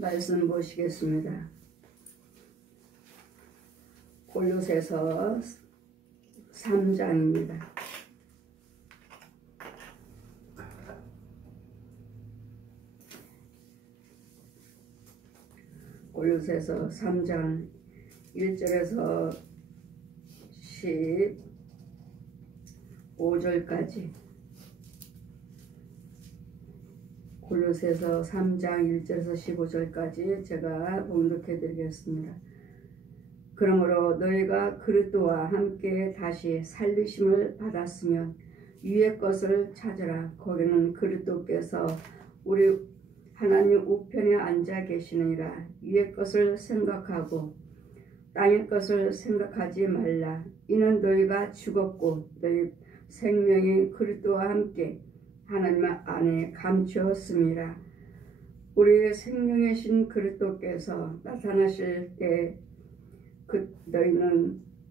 말씀 보시겠습니다. 골로새서 3장입니다. 골로새서 3장 1절에서 15절까지 골로새서 3장 1절에서 15절까지 제가 봉독해 드리겠습니다. 그러므로 너희가 그리스도와 함께 다시 살리심을 받았으면 위의 것을 찾으라. 거기는 그리스도께서 우리 하나님 우편에 앉아 계시느니라. 위의 것을 생각하고 땅의 것을 생각하지 말라. 이는 너희가 죽었고 너희 생명이 그리스도와 함께 하나님 안에 감추었습니다. 우리의 생명이신 그리스도께서 나타나실 때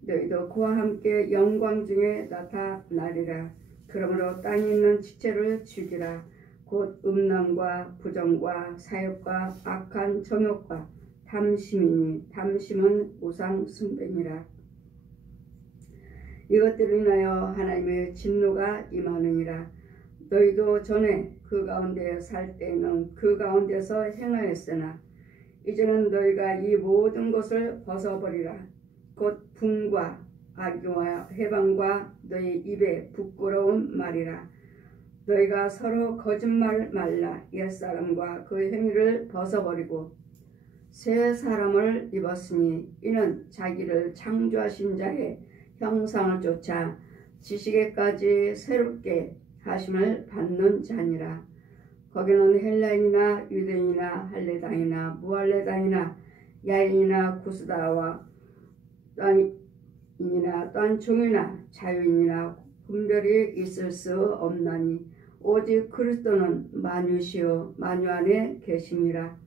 너희도 그와 함께 영광 중에 나타나리라. 그러므로 땅에 있는 지체를 죽이라. 곧 음란과 부정과 사욕과 악한 정욕과 탐심이니 탐심은 우상 숭배니라. 이것들로 인하여 하나님의 진노가 임하느니라. 너희도 전에 그 가운데 살 때에는 그 가운데서 행하였으나 이제는 너희가 이 모든 것을 벗어버리라. 곧 분과 악의와 해방과 너희 입에 부끄러운 말이라. 너희가 서로 거짓말 말라. 옛사람과 그 행위를 벗어버리고 새 사람을 입었으니 이는 자기를 창조하신 자의 형상을 쫓아 지식에까지 새롭게 하심을 받는 자니라. 거기는 헬라인이나 유대인이나 할례당이나 무할례당이나 야인이나 구스다와 딴인이나 딴종이나 자유인이나 분별이 있을 수 없나니 오직 그리스도는 만유시요 만유 안에 계심이라.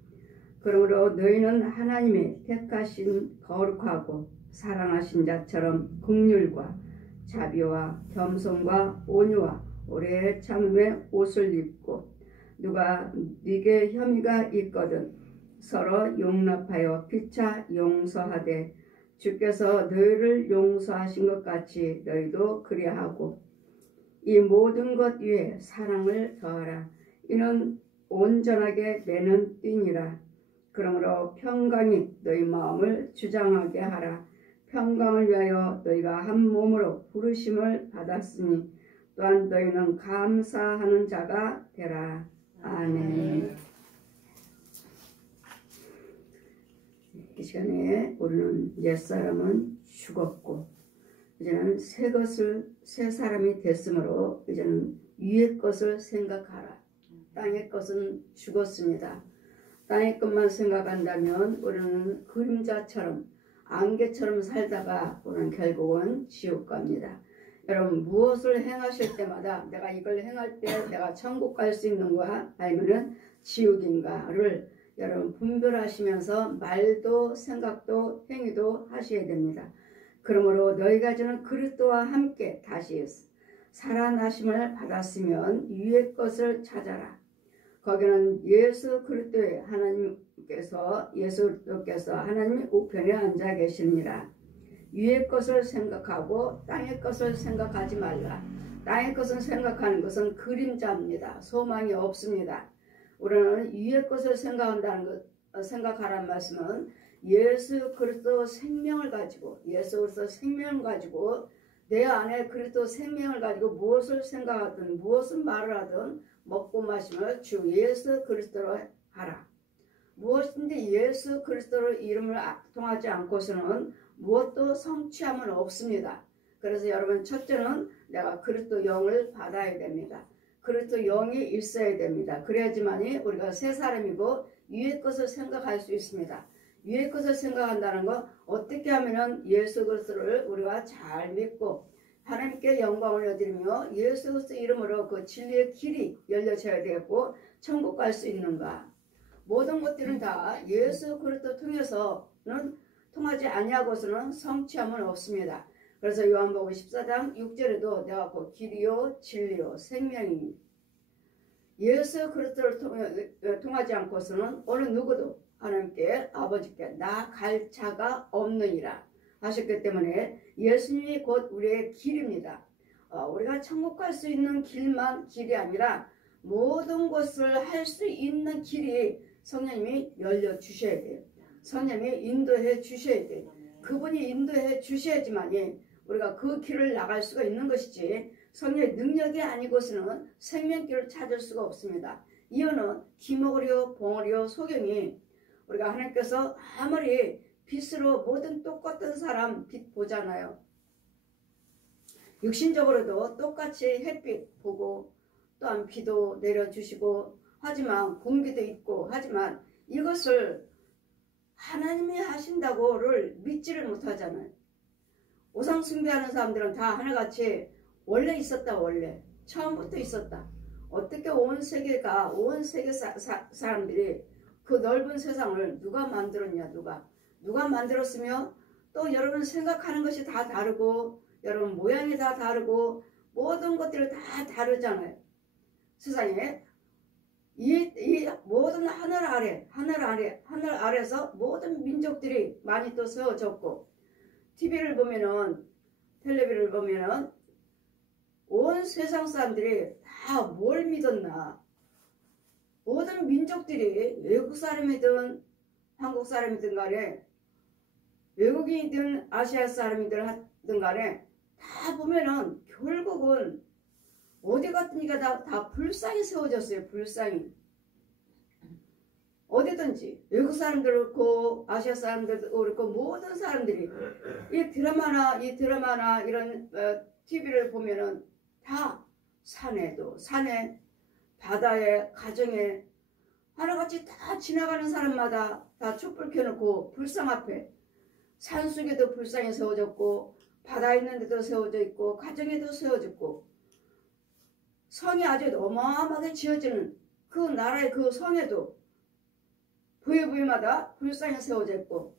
그러므로 너희는 하나님의 택하신 거룩하고 사랑하신 자처럼 긍휼과 자비와 겸손과 온유와 오래 참음의 옷을 입고 누가 네게 혐의가 있거든 서로 용납하여 피차 용서하되 주께서 너희를 용서하신 것 같이 너희도 그리하고 이 모든 것 위에 사랑을 더하라. 이는 온전하게 내는 띠니라. 그러므로 평강이 너희 마음을 주장하게 하라. 평강을 위하여 너희가 한 몸으로 부르심을 받았으니 또한 너희는 감사하는 자가 되라. 아멘. 이 시간에 우리는 옛사람은 죽었고 이제는 새 사람이 됐으므로 이제는 위의 것을 생각하라. 땅의 것은 죽었습니다. 땅의 것만 생각한다면 우리는 그림자처럼 안개처럼 살다가 우리는 결국은 지옥 갑니다. 여러분 무엇을 행하실 때마다 내가 이걸 행할 때 내가 천국 갈 수 있는가 아니면 지옥인가를 여러분 분별하시면서 말도 생각도 행위도 하셔야 됩니다. 그러므로 너희가 저는 그리스도와 함께 다시 살아나심을 받았으면 위의 것을 찾아라. 거기는 예수 그리스도의 예수께서 하나님 우편에 앉아 계시니라. 위의 것을 생각하고 땅의 것을 생각하지 말라. 땅의 것을 생각하는 것은 그림자입니다. 소망이 없습니다. 우리는 위의 것을 생각하라는 말씀은 예수 그리스도 생명을 가지고 내 안에 그리스도 생명을 가지고 무엇을 생각하든 무엇을 말을 하든 먹고 마시며 주 예수 그리스도로 하라. 무엇인지 예수 그리스도의 이름을 통하지 않고서는 무엇도 성취함은 없습니다. 그래서 여러분 첫째는 내가 그리스도 영을 받아야 됩니다. 그리스도 영이 있어야 됩니다. 그래야지만이 우리가 새 사람이고 위의 것을 생각할 수 있습니다. 위의 것을 생각한다는 건 어떻게 하면 예수 그리스도를 우리가 잘 믿고 하나님께 영광을 여드리며 예수 그리스도 이름으로 그 진리의 길이 열려져야 되겠고 천국 갈 수 있는가. 모든 것들은 다 예수 그리스도 통해서는 통하지 아니하고서는 성취함은 없습니다. 그래서 요한복음 14장 6절에도 내가 그 길이요 진리요 생명이니 예수 그리스도를 통하지 않고서는 어느 누구도 하나님께 아버지께 나갈 자가 없느니라 하셨기 때문에 예수님이 곧 우리의 길입니다. 우리가 천국 갈 수 있는 길만 길이 아니라 모든 것을 할 수 있는 길이 성령님이 열려주셔야 돼요. 성령님이 인도해 주셔야 돼요. 그분이 인도해 주셔야지만이 우리가 그 길을 나갈 수가 있는 것이지 성령의 능력이 아니고서는 생명길을 찾을 수가 없습니다. 이유는 기목으로 봉으로 소경이 우리가 하나님께서 아무리 빛으로 모든 똑같은 사람 빛 보잖아요. 육신적으로도 똑같이 햇빛 보고 또한 비도 내려주시고 하지만 공기도 있고 하지만 이것을 하나님이 하신다고를 믿지를 못하잖아요. 우상 숭배하는 사람들은 다 하나같이 원래 있었다. 원래 처음부터 있었다. 어떻게 온 세계 사람들이 그 넓은 세상을 누가 만들었냐. 누가 만들었으며 또 여러분 생각하는 것이 다 다르고 여러분 모양이 다 다르고 모든 것들이 다 다르잖아요. 세상에 이 모든 하늘 아래서 모든 민족들이 많이 또 세워졌고 텔레비를 보면은 온 세상 사람들이 다 뭘 믿었나. 모든 민족들이 외국 사람이든 한국 사람이든 간에 외국인이든 아시아 사람이든 하든 간에 다 보면은 결국은 어디 갔든가 다 불상이 세워졌어요. 불상이. 어디든지 외국 사람들 그렇고 아시아 사람들도 그렇고 모든 사람들이 이 드라마나 이런 TV를 보면은 다 산에 바다에 가정에 하나같이 다 지나가는 사람마다 다 촛불 켜놓고 불상 앞에 산속에도 불상이 세워졌고 바다에 있는 데도 세워져 있고 가정에도 세워졌고 성이 아주 어마어마하게 지어지는 그 나라의 그 성에도 부위마다 불상이 세워져 있고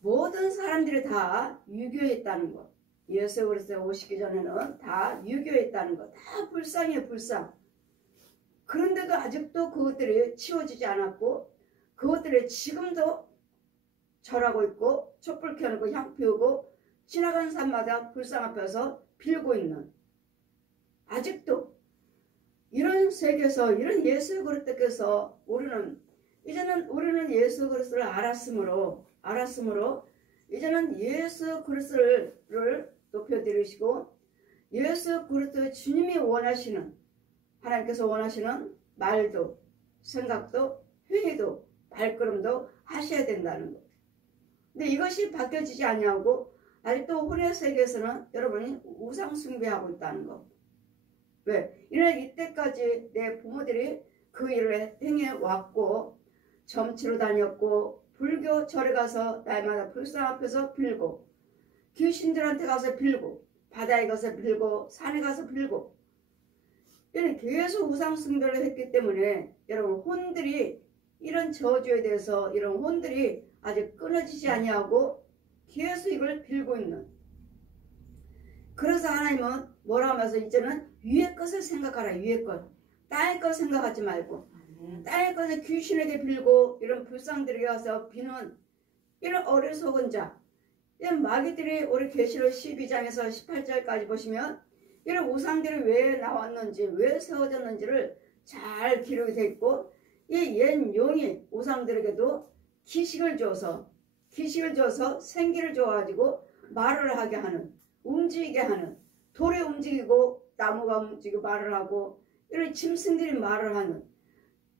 모든 사람들이 다 유교에 있다는 것. 예수 그리스도 오시기 전에는 다 유교에 있다는 것. 다 불상이에요. 불상. 그런데도 아직도 그것들이 치워지지 않았고 그것들이 지금도 절하고 있고 촛불 켜놓고 향 피우고 지나가는 사람마다 불상 앞에서 빌고 있는 아직도 이런 세계에서 이런 예수 그리스도께서 우리는 예수 그리스도를 알았으므로 이제는 예수 그리스도를 높여드리시고 예수 그리스도의 주님이 원하시는 하나님께서 원하시는 말도 생각도 행위도 발걸음도 하셔야 된다는 것. 근데 이것이 바뀌어지지 아니하고 아직도 혼의 세계에서는 여러분이 우상 숭배하고 있다는 것. 왜? 이때까지 내 부모들이 그 일을 행해 왔고 점치러 다녔고 불교 절에 가서 날마다 불상 앞에서 빌고 귀신들한테 가서 빌고 바다에 가서 빌고 산에 가서 빌고 이런 계속 우상 숭배를 했기 때문에 여러분 혼들이 이런 저주에 대해서 이런 혼들이 아직 끊어지지 아니하고 계속 이걸 빌고 있는. 그래서 하나님은 뭐라 하면서 이제는 위의 것을 생각하라. 위의 것. 땅의 것 생각하지 말고 땅의 것을 귀신에게 빌고 이런 불상들에게 가서 비는 이런 어리석은 자. 이런 마귀들이 우리 계시록 12장에서 18절까지 보시면 이런 우상들이 왜 나왔는지 왜 세워졌는지를 잘 기록이 되어 있고 이 옛 용이 우상들에게도 기식을 줘서 생기를 줘가지고 말을 하게 하는 움직이게 하는 돌이 움직이고 나무가 움직이고 말을 하고 이런 짐승들이 말을 하는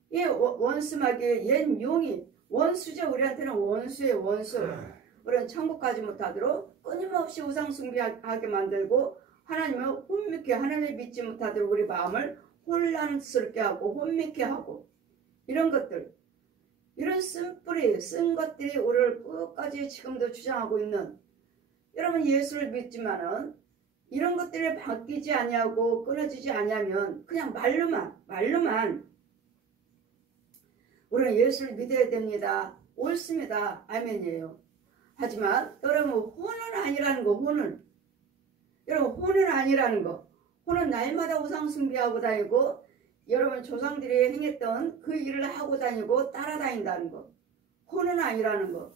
이 원수마귀의 옛 용이 원수죠. 우리한테는 원수예요. 원수. 우리는 천국 가지 못하도록 끊임없이 우상 숭배하게 만들고 하나님을 혼미케 하나님을 믿지 못하도록 우리 마음을 혼란스럽게 하고 혼미케 하고 이런 것들 이런 쓴 것들이 우리를 끝까지 지금도 주장하고 있는 여러분 예수를 믿지만은 이런 것들이 바뀌지 아니하고 끊어지지 아니하면 그냥 말로만 우리는 예수를 믿어야 됩니다. 옳습니다. 아멘이에요. 하지만 여러분 혼은 아니라는 거. 혼은 아니라는 거. 혼은 날마다 우상 숭배하고 다니고 여러분 조상들이 행했던 그 일을 하고 다니고 따라다닌다는 거. 혼은 아니라는 거.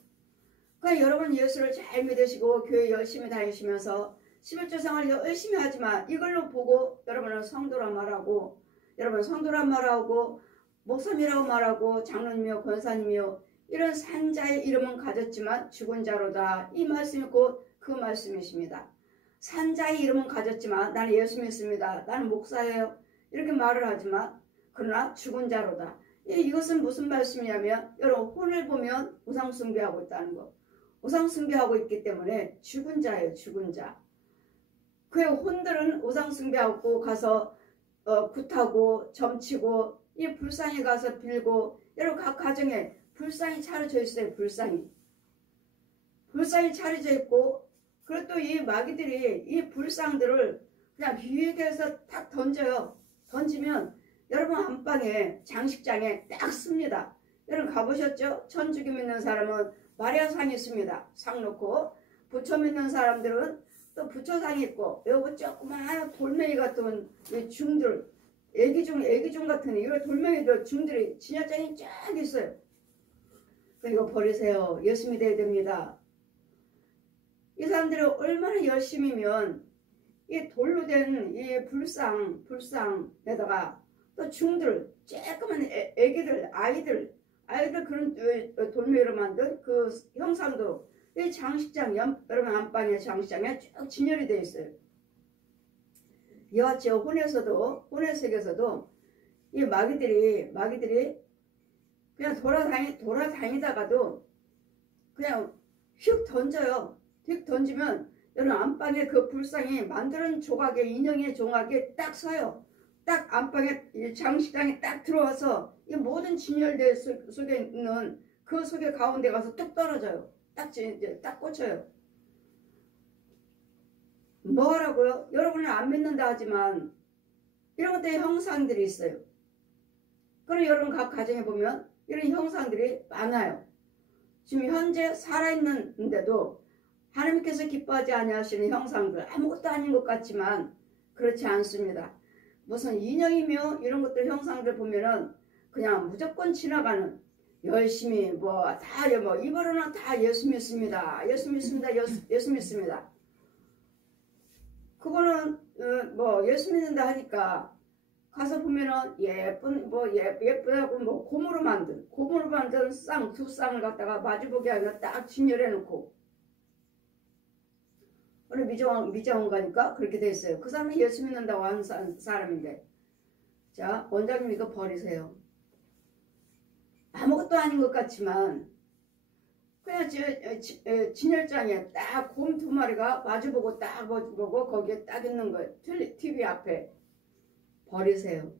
그러니까 여러분 예수를 잘 믿으시고 교회 열심히 다니시면서 11조 생활 열심히 하지만 이걸로 보고 여러분은 성도란 말하고 여러분 성도란 말하고 목사님이라고 말하고 장로님이요 권사님이요 이런 산자의 이름은 가졌지만 죽은 자로다. 이 말씀이 곧 그 말씀이십니다. 산자의 이름은 가졌지만 나는 예수 믿습니다. 나는 목사예요. 이렇게 말을 하지만 그러나 죽은 자로다. 이것은 무슨 말씀이냐면 여러분 혼을 보면 우상 숭배하고 있다는 거. 우상 숭배하고 있기 때문에 죽은 자예요. 죽은 자. 그 혼들은 우상 숭배하고 가서 굿하고 점치고 이 불상에 가서 빌고 여러분 각 가정에 불상이 차려져 있어요. 불상이 차려져 있고 그리고 또 이 마귀들이 이 불상들을 그냥 비위에서 탁 던져요. 던지면 여러분 안방에 장식장에 딱 씁니다. 여러분 가보셨죠? 천주교 믿는 사람은 마리아상이 있습니다. 상 놓고 부처 믿는 사람들은 또 부처상이 있고 여기 조그마한 돌멩이 같은 중들 애기중 같은 이런 돌멩이들 중들이 진열장이 쫙 있어요. 이거 버리세요. 예수 믿어야 됩니다. 이 사람들이 얼마나 열심히면 이 돌로 된 이 불상에다가 또 중들 조그만 애기들 아이들 그런 돌멩이로 만든 그 형상도 이 장식장 여러분 안방의 장식장에 쭉 진열이 되어 있어요. 이와 같이 혼의 세계에서도 이 마귀들이 그냥 돌아다니다가도 그냥 휙 던져요. 휙 던지면 여러분 안방에 그 불상이 만드는 조각에 인형의 조각에 딱 서요. 딱 안방에 장식장에 딱 들어와서 이 모든 진열대 속에 있는 그 속에 가운데 가서 뚝 떨어져요. 딱 꽂혀요. 뭐 하라고요? 여러분은 안 믿는다 하지만 이런 것들의 형상들이 있어요. 그럼 여러분 각 가정에 보면 이런 형상들이 많아요. 지금 현재 살아있는데도 하나님께서 기뻐하지 아니하시는 형상들 아무것도 아닌 것 같지만 그렇지 않습니다. 무슨 인형이며 이런 것들 형상들 보면은 그냥 무조건 지나가는 열심히 입으로는 다 예수 믿습니다. 예수 믿습니다. 그거는 예수 믿는다 하니까 가서 보면은 예쁘다고 고무로 만든 두 쌍을 갖다가 마주보게 하면 딱 진열해 놓고 오늘 미정원 가니까 그렇게 돼 있어요. 그 사람은 예수 믿는다고 하는 사람인데 자 원장님 이거 버리세요. 아무것도 아닌 것 같지만 그냥 진열장에 딱 곰 2마리가 마주보고 딱 보고 거기에 딱 있는 거예요. TV 앞에 버리세요.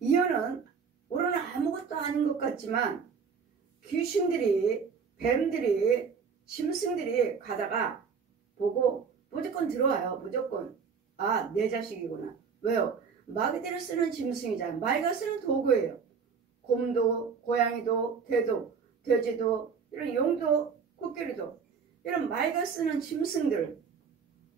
이유는 우리는 아무것도 아닌 것 같지만 귀신들이 뱀들이 짐승들이 가다가 보고 무조건 들어와요. 무조건 내 자식이구나. 왜요? 마귀들을 쓰는 짐승이잖아요. 마귀가 쓰는 도구예요. 곰도 고양이도 개도 돼지도 이런 용도 코끼리도 이런 마귀가 쓰는 짐승들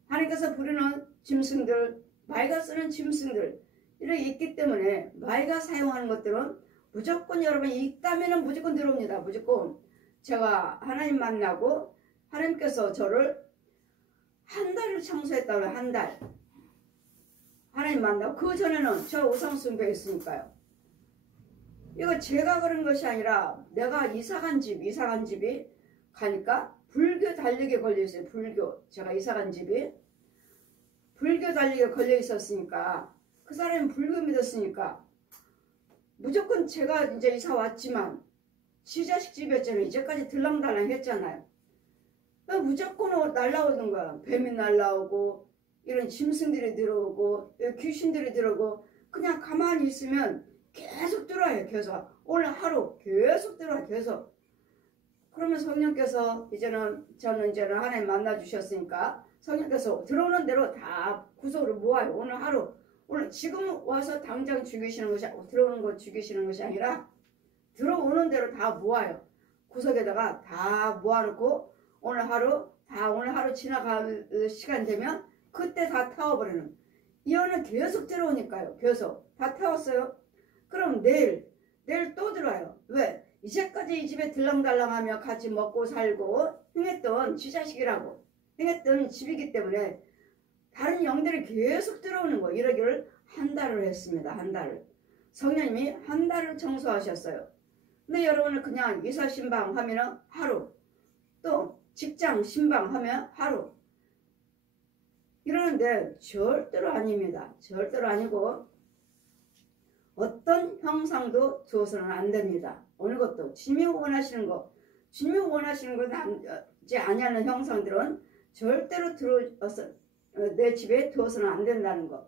하나님께서 부르는 짐승들 마귀가 쓰는 짐승들 이런 있기 때문에 마귀가 사용하는 것들은 무조건 여러분이 있다면 무조건 들어옵니다. 무조건 제가 하나님 만나고 하나님께서 저를 한 달을 청소했다고 해요. 한 달. 하나님 만나고 그 전에는 저 우상숭배했으니까요. 이거 제가 그런 것이 아니라 내가 이사간 집이 가니까 불교 달력에 걸려 있어요. 불교. 제가 이사간 집이 불교 달력에 걸려 있었으니까 그 사람이 불교 믿었으니까 무조건 제가 이제 이사 왔지만 지 자식 집이었잖아요. 이제까지 들랑달랑 했잖아요. 무조건 날라오는 거야. 뱀이 날라오고 이런 짐승들이 들어오고 귀신들이 들어오고 그냥 가만히 있으면 계속 들어와요. 계속 오늘 하루 계속 들어와요. 계속. 그러면 성령께서 저는 이제는 하나님 만나 주셨으니까 성령께서 들어오는 대로 다 구석으로 모아요. 오늘 지금 와서 당장 죽이시는 것이 들어오는 거 죽이시는 것이 아니라 들어오는 대로 다 모아요. 구석에다가 다 모아놓고 오늘 하루 지나갈 시간 되면 그때 다 태워버리는 이혼은 계속 들어오니까요. 계속 다 태웠어요. 그럼 내일 또 들어와요. 왜? 이제까지 이 집에 들랑달랑하며 같이 먹고 살고 행했던 지 자식이라고 행했던 집이기 때문에 다른 영들이 계속 들어오는 거예요. 이러기를 한 달을 했습니다. 한 달을. 성령님이 한 달을 청소하셨어요. 근데 여러분은 그냥 이사 신방 하면 하루, 또 직장 신방 하면 하루 이러는데 절대로 아닙니다. 절대로 아니고 어떤 형상도 두어서는 안 됩니다. 어느 것도 주님이 원하시는 거, 주님이 원하시는 걸 남지 아니하는 형상들은 절대로 들어서 내 집에 두어서는 안 된다는 것.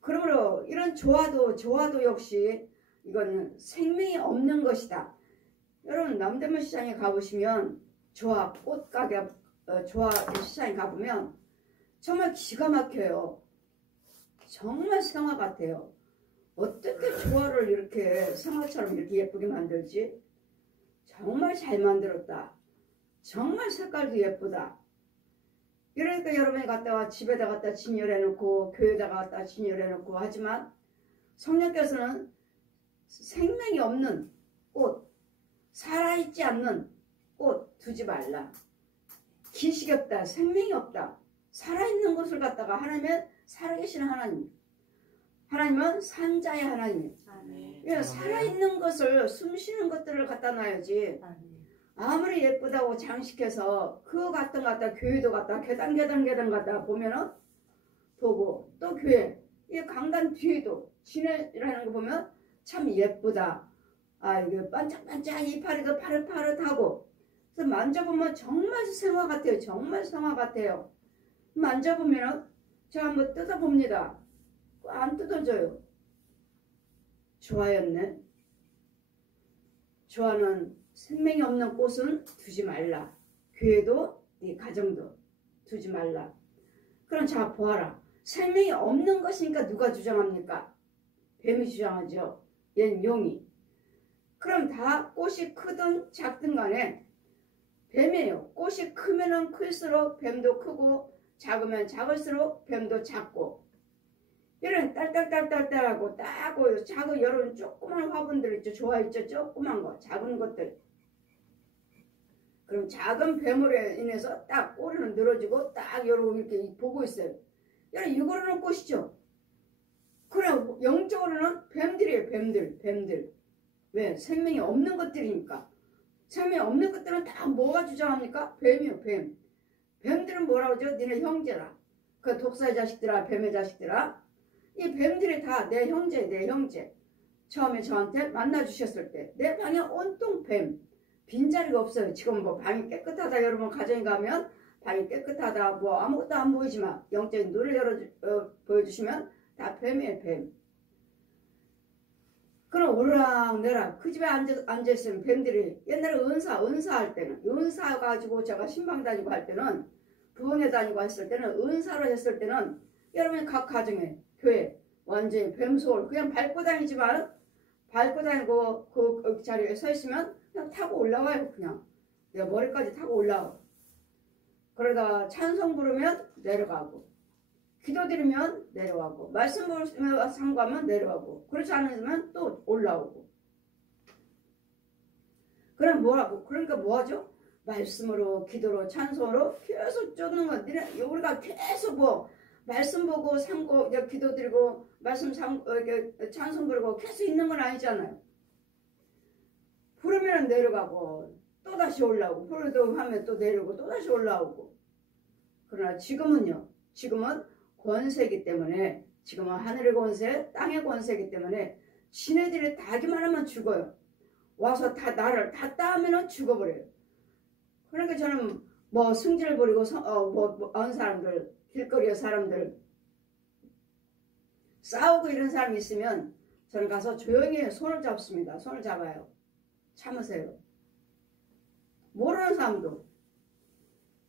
그러므로 이런 조화도 역시 이거는 생명이 없는 것이다. 여러분 남대문 시장에 가보시면 조화 꽃가게 조화 시장에 가보면 정말 기가 막혀요. 정말 생화 같아요. 어떻게 조화를 이렇게 생화처럼 이렇게 예쁘게 만들지? 정말 잘 만들었다. 정말 색깔도 예쁘다. 이러니까 여러분이 갔다가 집에다 갖다 진열해놓고 교회에다 갖다 진열해놓고 하지만 성령께서는 생명이 없는 꽃, 살아있지 않는 꽃 두지 말라. 기식이 없다. 생명이 없다. 살아있는 것을 갖다가 하나님은 살아계신 하나님. 하나님은 산자의 하나님. 그러니까 살아있는 것을 숨쉬는 것들을 갖다 놔야지. 아무리 예쁘다고 장식해서 그거 갖다 교회도 갖다 계단 갖다 보면은 보고 또 교회 이 강단 뒤에도 진해라는 거 보면 참 예쁘다. 아 이게 반짝반짝 이파리도 파릇파릇하고 그래서 만져보면 정말 생화 같아요. 정말 생화 같아요. 만져보면은 제가 한번 뜯어봅니다. 안 뜯어져요. 조화였네. 조화는 생명이 없는 꽃은 두지 말라. 교회도 네 가정도 두지 말라. 그럼 자 보아라. 생명이 없는 것이니까 누가 주장합니까? 뱀이 주장하죠. 얘는 용이. 그럼 다 꽃이 크든 작든 간에 뱀이에요. 꽃이 크면은 클수록 뱀도 크고 작으면 작을수록 뱀도 작고 이런 딸딸딸딸딸하고 딱고 작은 여러분 조그만 화분들 있죠. 좋아 있죠. 조그만 거 작은 것들. 그럼 작은 뱀으로 인해서 딱 꼬리는 늘어지고 딱 여러분 이렇게 보고 있어요. 여러분 이거로는 꽃이죠. 그럼 영적으로는 뱀들이에요. 뱀들. 왜? 생명이 없는 것들이니까. 생명이 없는 것들은 다 뭐가 주장합니까? 뱀이요. 뱀. 뱀들은 뭐라고 하죠? 니네 형제라. 그 독사의 자식들아 뱀의 자식들아. 이 뱀들이 다 내 형제. 처음에 저한테 만나주셨을 때 내 방에 온통 뱀. 빈자리가 없어요. 지금 뭐 방이 깨끗하다. 여러분 가정에 가면 방이 깨끗하다. 뭐 아무것도 안 보이지만 영적인 눈을 보여주시면 다 뱀이에요. 뱀. 그럼 오르락내락 그 집에 앉아있으면 뱀들이 옛날에 은사할 때는 은사 가지고 제가 신방 다니고 할 때는 부흥회 다니고 했을 때는 은사로 했을 때는 여러분이 각 가정에 교회 완전히 뱀소울 그냥 밟고 다니지만 밟고 다니고 그 자리에 서 있으면 그냥 타고 올라와요. 그냥 내 머리까지 타고 올라와. 그러다 찬송 부르면 내려가고 기도 드리면 내려가고 말씀 부르면 상고하면 내려가고 그렇지 않으면 또 올라오고. 그럼 뭐라고? 그러니까 뭐하죠? 말씀으로 기도로 찬송으로 계속 쫓는 건 우리가 계속 뭐 말씀 보고 상고 기도 드리고 말씀 찬송 부르고 계속 있는 건 아니잖아요. 부르면 내려가고 또다시 올라오고 부르도 하면 또 내려오고 또다시 올라오고. 그러나 지금은 권세이기 때문에 지금은 하늘의 권세 땅의 권세이기 때문에 지네들이 다기만 하면 죽어요. 와서 다 나를 다 따면은 죽어버려요. 그러니까 저는 뭐 승질 부리고 어느 사람들 길거리에 사람들 싸우고 이런 사람이 있으면 저는 가서 조용히 손을 잡습니다. 손을 잡아요. 참으세요. 모르는 사람도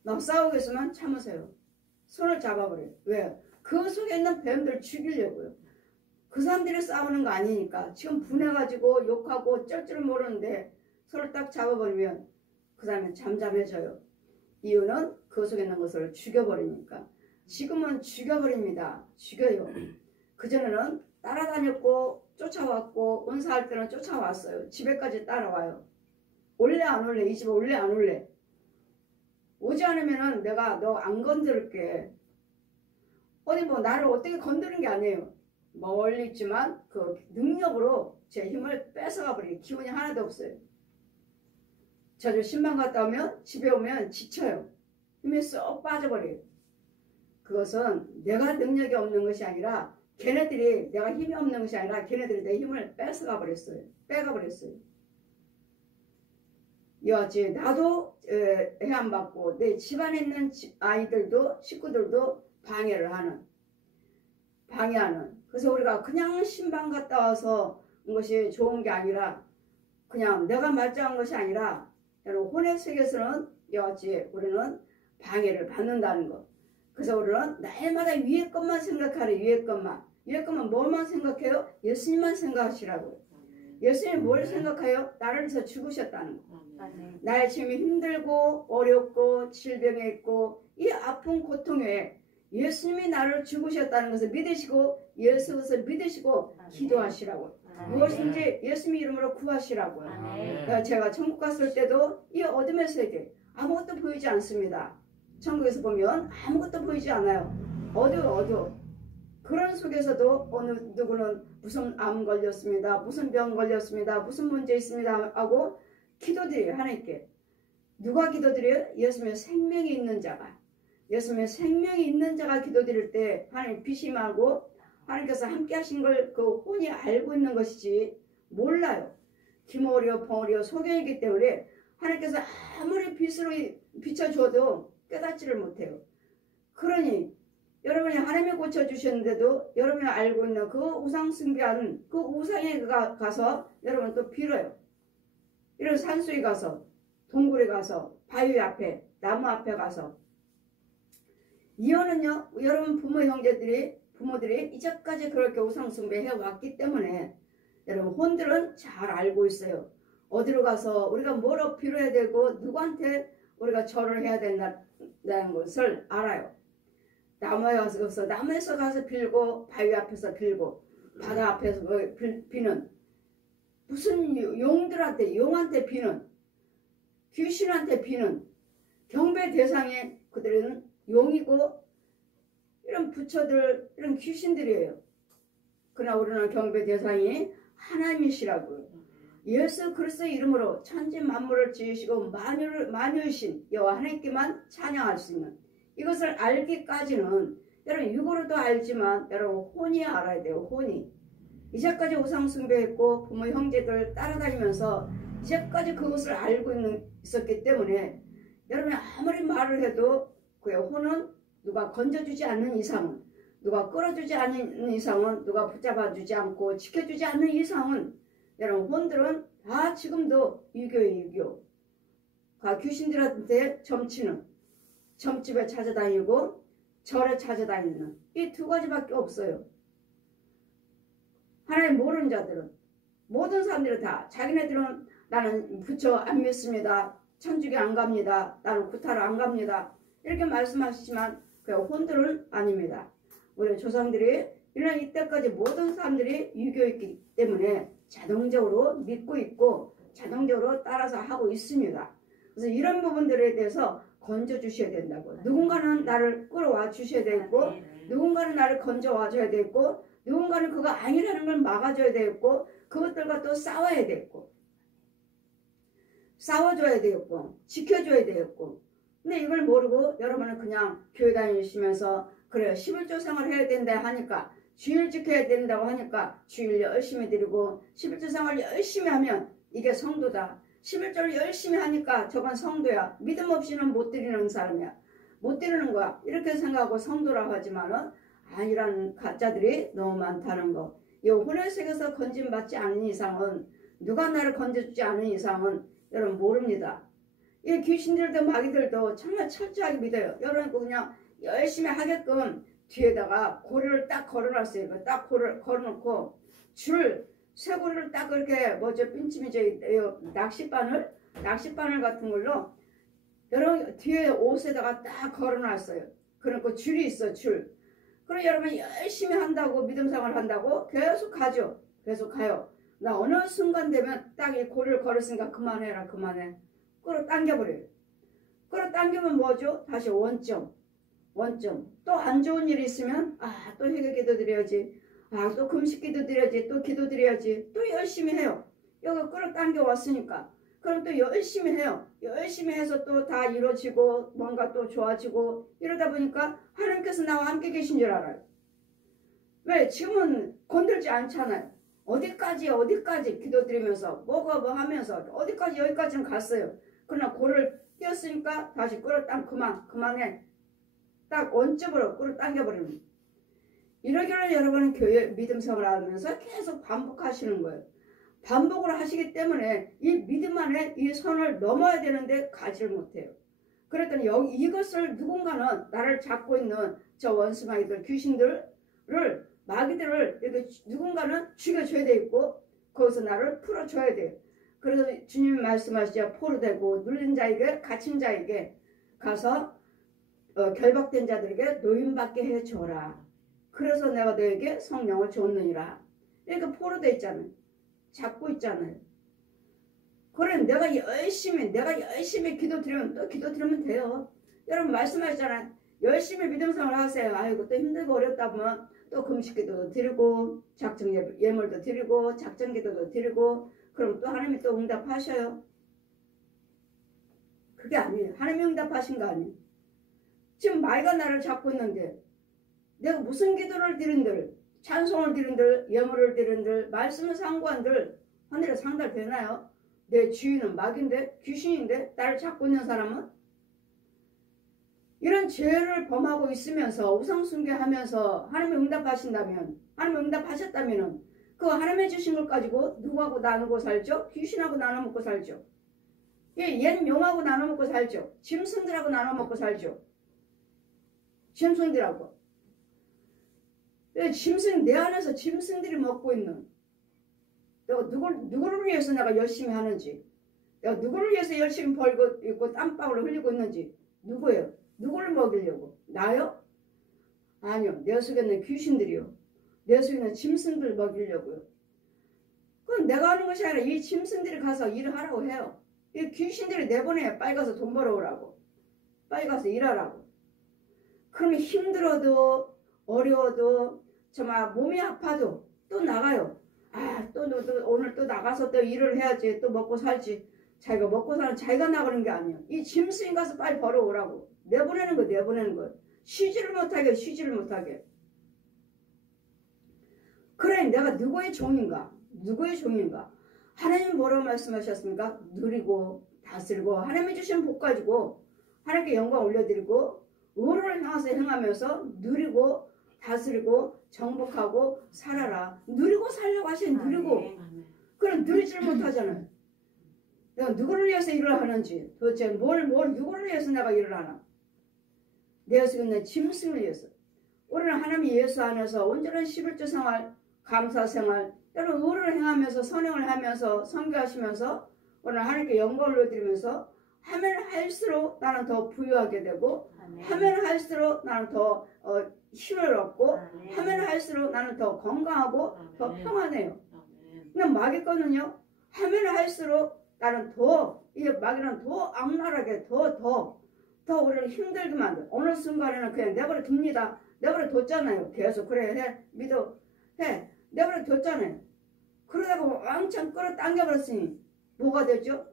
막 싸우고 있으면 참으세요. 손을 잡아버려요. 왜요? 그 속에 있는 뱀들 죽이려고요. 그 사람들이 싸우는 거 아니니까 지금 분해가지고 욕하고 어쩔 줄 모르는데 손을 딱 잡아버리면 그 사람은 잠잠해져요. 이유는 그 속에 있는 것을 죽여버리니까. 지금은 죽여버립니다. 죽여요. 그전에는 따라다녔고 쫓아왔고 은사할 때는 쫓아왔어요. 집에까지 따라와요. 올래 안 올래? 이 집에 올래 안 올래? 오지 않으면은 내가 너 안 건드릴게. 어디 뭐 나를 어떻게 건드는 게 아니에요. 멀리 있지만 그 능력으로 제 힘을 뺏어가 버리게. 기운이 하나도 없어요. 자주 신방 갔다 오면 집에 오면 지쳐요. 힘이 쏙 빠져버려요. 그것은 내가 능력이 없는 것이 아니라 걔네들이 내가 힘이 없는 것이 아니라 걔네들이 내 힘을 뺏어가 버렸어요. 빼가 버렸어요. 이와 같이 나도 해안받고 내 집안에 있는 아이들도 식구들도 방해하는. 그래서 우리가 그냥 신방 갔다 와서 온 것이 좋은 게 아니라 그냥 내가 말짱한 것이 아니라 여러분 혼의 세계에서는 이와 같이 우리는 방해를 받는다는 것. 그래서 우리는 날마다 위의 것만 생각하래. 위의 것만. 위의 것만 뭘만 생각해요? 예수님만 생각하시라고요. 예수님 뭘 생각해요? 나를 위해서 죽으셨다는 거. 나의 지금 힘들고 어렵고 질병에 있고 이 아픈 고통에 예수님이 나를 죽으셨다는 것을 믿으시고 예수 것을 믿으시고 기도하시라고. 무엇인지 예수님 이름으로 구하시라고요. 제가 천국 갔을 때도 이 어둠의 세계 아무것도 보이지 않습니다. 천국에서 보면 아무것도 보이지 않아요. 어두워. 그런 속에서도 어느 누구는 무슨 암 걸렸습니다. 무슨 병 걸렸습니다. 무슨 문제 있습니다. 하고 기도드려요. 하나님께. 누가 기도드려요? 예수님의 생명이 있는 자가. 예수님의 생명이 있는 자가 기도드릴 때 하나님 비심하고 하나님께서 함께 하신 걸 그 혼이 알고 있는 것이지 몰라요. 기모리오 벙어리오 소경이기 때문에 하나님께서 아무리 빛으로 비춰줘도 깨닫지를 못해요. 그러니 여러분이 하나님이 고쳐주셨는데도 여러분이 알고 있는 그 우상 숭배하는 그 우상에 가서 여러분 또 빌어요. 이런 산속에 가서 동굴에 가서 바위 앞에 나무 앞에 가서 이유는요. 여러분 부모들이 이제까지 그렇게 우상 숭배해 왔기 때문에 여러분 혼들은 잘 알고 있어요. 어디로 가서 우리가 뭐로 빌어야 되고 누구한테 우리가 절을 해야 된다는 것을 알아요. 나무에서 가서 빌고 바위 앞에서 빌고 바다 앞에서 비는 무슨 용한테 비는 귀신한테 비는 경배 대상에 그들은 용이고 이런 부처들 이런 귀신들이에요. 그러나 우리는 경배 대상이 하나님이시라고요. 예수 그리스도의 이름으로 천지 만물을 지으시고 만유이신 여호와 하나님께만 찬양할 수 있는 이것을 알기까지는 여러분 육으로도 알지만 여러분 혼이 알아야 돼요. 혼이. 이제까지 우상 숭배했고 부모 형제들 따라다니면서 이제까지 그것을 알고 있었기 때문에 여러분이 아무리 말을 해도 그의 혼은 누가 건져주지 않는 이상은 누가 끌어주지 않는 이상은 누가 붙잡아주지 않고 지켜주지 않는 이상은 여러분 혼들은 다 지금도 유교 귀신들한테 점집에 찾아다니고 절에 찾아다니는 이 두 가지밖에 없어요. 하나님 모르는 자들은 모든 사람들은 다 자기네들은 나는 부처 안 믿습니다. 천주교 안 갑니다. 나는 구타로 안 갑니다. 이렇게 말씀하시지만 그 혼들은 아닙니다. 우리 조상들이 이런 이때까지 모든 사람들이 유교였기 때문에 자동적으로 믿고 있고 자동적으로 따라서 하고 있습니다. 그래서 이런 부분들에 대해서 건져 주셔야 된다고. 누군가는 나를 끌어와 주셔야 되고 누군가는 나를 건져와 줘야 되고 누군가는 그거 아니라는 걸 막아줘야 되고 그것들과 또 싸워야 되고 싸워줘야 되고 지켜줘야 되고 근데 이걸 모르고 여러분은 그냥 교회 다니시면서 그래요 11조 생활 해야 된다 하니까 주일 지켜야 된다고 하니까 주일 열심히 드리고 11조 생활 열심히 하면 이게 성도다. 11조를 열심히 하니까 저건 성도야. 믿음 없이는 못 드리는 사람이야. 못 드리는 거야. 이렇게 생각하고 성도라고 하지만은 아니라는 가짜들이 너무 많다는 거. 이 혼의 세계에서 건짐받지 않는 이상은 누가 나를 건져주지 않는 이상은 여러분 모릅니다. 이 귀신들도 마귀들도 정말 철저하게 믿어요. 여러분 그냥 열심히 하게끔 뒤에다가 고리를 딱 걸어놨어요. 딱 걸어놓고 쇠고리를 딱 그렇게 핀치미지 낚싯바늘 같은 걸로 여러분 뒤에 옷에다가 딱 걸어놨어요. 그러니까 줄이 있어, 줄. 그럼 여러분 열심히 한다고 믿음 생활 한다고 계속 가죠. 계속 가요. 나 어느 순간 되면 딱 이 고리를 걸었으니까 그만해라, 그만해. 끌어당겨버려요. 끌어당기면 뭐죠? 다시 원점. 또 안 좋은 일이 있으면 또 회개 기도 드려야지. 또 금식 기도 드려야지. 또 기도 드려야지. 또 열심히 해요. 여기 끌어당겨 왔으니까. 그럼 또 열심히 해요. 열심히 해서 또 다 이루어지고 뭔가 또 좋아지고 이러다 보니까 하나님께서 나와 함께 계신 줄 알아요. 왜? 지금은 건들지 않잖아요. 어디까지 기도드리면서 뭐 하면서 어디까지 여기까지는 갔어요. 그러나 고를 띄었으니까 다시 그만해. 딱 원점으로 끌어당겨버리는. 이러기를 여러분은 교회 믿음 생활을 하면서 계속 반복하시는 거예요. 반복을 하시기 때문에 이 믿음 안에 이 선을 넘어야 되는데 가지를 못해요. 그랬더니 이것을 누군가는 나를 잡고 있는 저 원수마귀들, 귀신들을, 마귀들을 이렇게 누군가는 죽여줘야 되겠고 거기서 나를 풀어줘야 돼요. 그래서 주님이 말씀하시죠. 포로되고 눌린 자에게, 갇힌 자에게 가서 결박된 자들에게 노임받게 해줘라. 그래서 내가 너에게 성령을 줬느니라. 그러니까 포로돼 있잖아요. 잡고 있잖아요. 그래 내가 열심히 기도드리면 또 기도드리면 돼요. 여러분 말씀하셨잖아요. 열심히 믿음 생활 하세요. 아이고 또 힘들고 어렵다 보면 또 금식기도도 드리고 작정 예물도 드리고 작정기도도 드리고 그럼 또 하나님이 또 응답하셔요. 그게 아니에요. 하나님이 응답하신 거 아니에요. 지금 마귀가 나를 잡고 있는데 내가 무슨 기도를 드린들, 찬송을 드린들, 예물을 드린들, 말씀을 상고한들 하늘에 상달되나요? 내 주인은 마귀인데, 귀신인데 나를 잡고 있는 사람은? 이런 죄를 범하고 있으면서 우상숭배하면서 하나님이 응답하신다면, 하나님이 응답하셨다면 그 하나님이 주신 걸 가지고 누구하고 나누고 살죠? 귀신하고 나눠 먹고 살죠. 옛 용하고 나눠 먹고 살죠. 짐승들하고 나눠 먹고 살죠. 짐승들하고. 내 안에서 짐승들이 먹고 있는 내가 누구를 위해서 내가 열심히 하는지 내가 누구를 위해서 열심히 벌고 있고 땀방울을 흘리고 있는지 누구예요? 누구를 먹이려고? 나요? 아니요. 내 속에 있는 귀신들이요. 내 속에 있는 짐승들 먹이려고요. 그건 내가 하는 것이 아니라 이 짐승들이 가서 일을 하라고 해요. 이 귀신들이 내보내요. 빨리 가서 돈 벌어오라고. 빨리 가서 일하라고. 그러면 힘들어도 어려워도 정말 몸이 아파도 또 나가요. 또 오늘 또 나가서 또 일을 해야지. 또 먹고 살지. 자기가 먹고 사는 자기가 나가는 게 아니에요. 이 짐승이 가서 빨리 벌어오라고. 내보내는 거. 쉬지를 못하게. 그래 내가 누구의 종인가? 하나님 뭐라고 말씀하셨습니까? 누리고 다스리고 하나님이 주신 복 가지고 하나님께 영광 올려드리고 의를 향해서 행하면서 누리고 다스리고 정복하고 살아라. 누리고 살려고 하신 누리고. 그럼 누리지를 못하잖아요. 내가 누구를 위해서 일을 하는지 도대체 누구를 위해서 내가 일을 하나. 내 속에 있는 짐승을 위해서. 우리는 하나님 예수 안에서 온전한 11조 생활, 감사 생활, 때로 의를 행하면서 선행을 하면서 선교하시면서 오늘 하나님께 영광을 올려드리면서 하면 할수록 나는 더 부유하게 되고 하면 할수록 나는 더 힘을 얻고 하면 할수록 나는 더 건강하고 더 평안해요. 근데 마귀 거는요. 하면 할수록 나는 이 마귀는 더 악랄하게 더 우리를 힘들게 만들어. 어느 순간에는 그냥 내버려 둡니다. 내버려 뒀잖아요. 계속 그래 해 믿어 해 내버려 뒀잖아요. 그러다가 왕창 끌어당겨버렸으니 뭐가 되죠?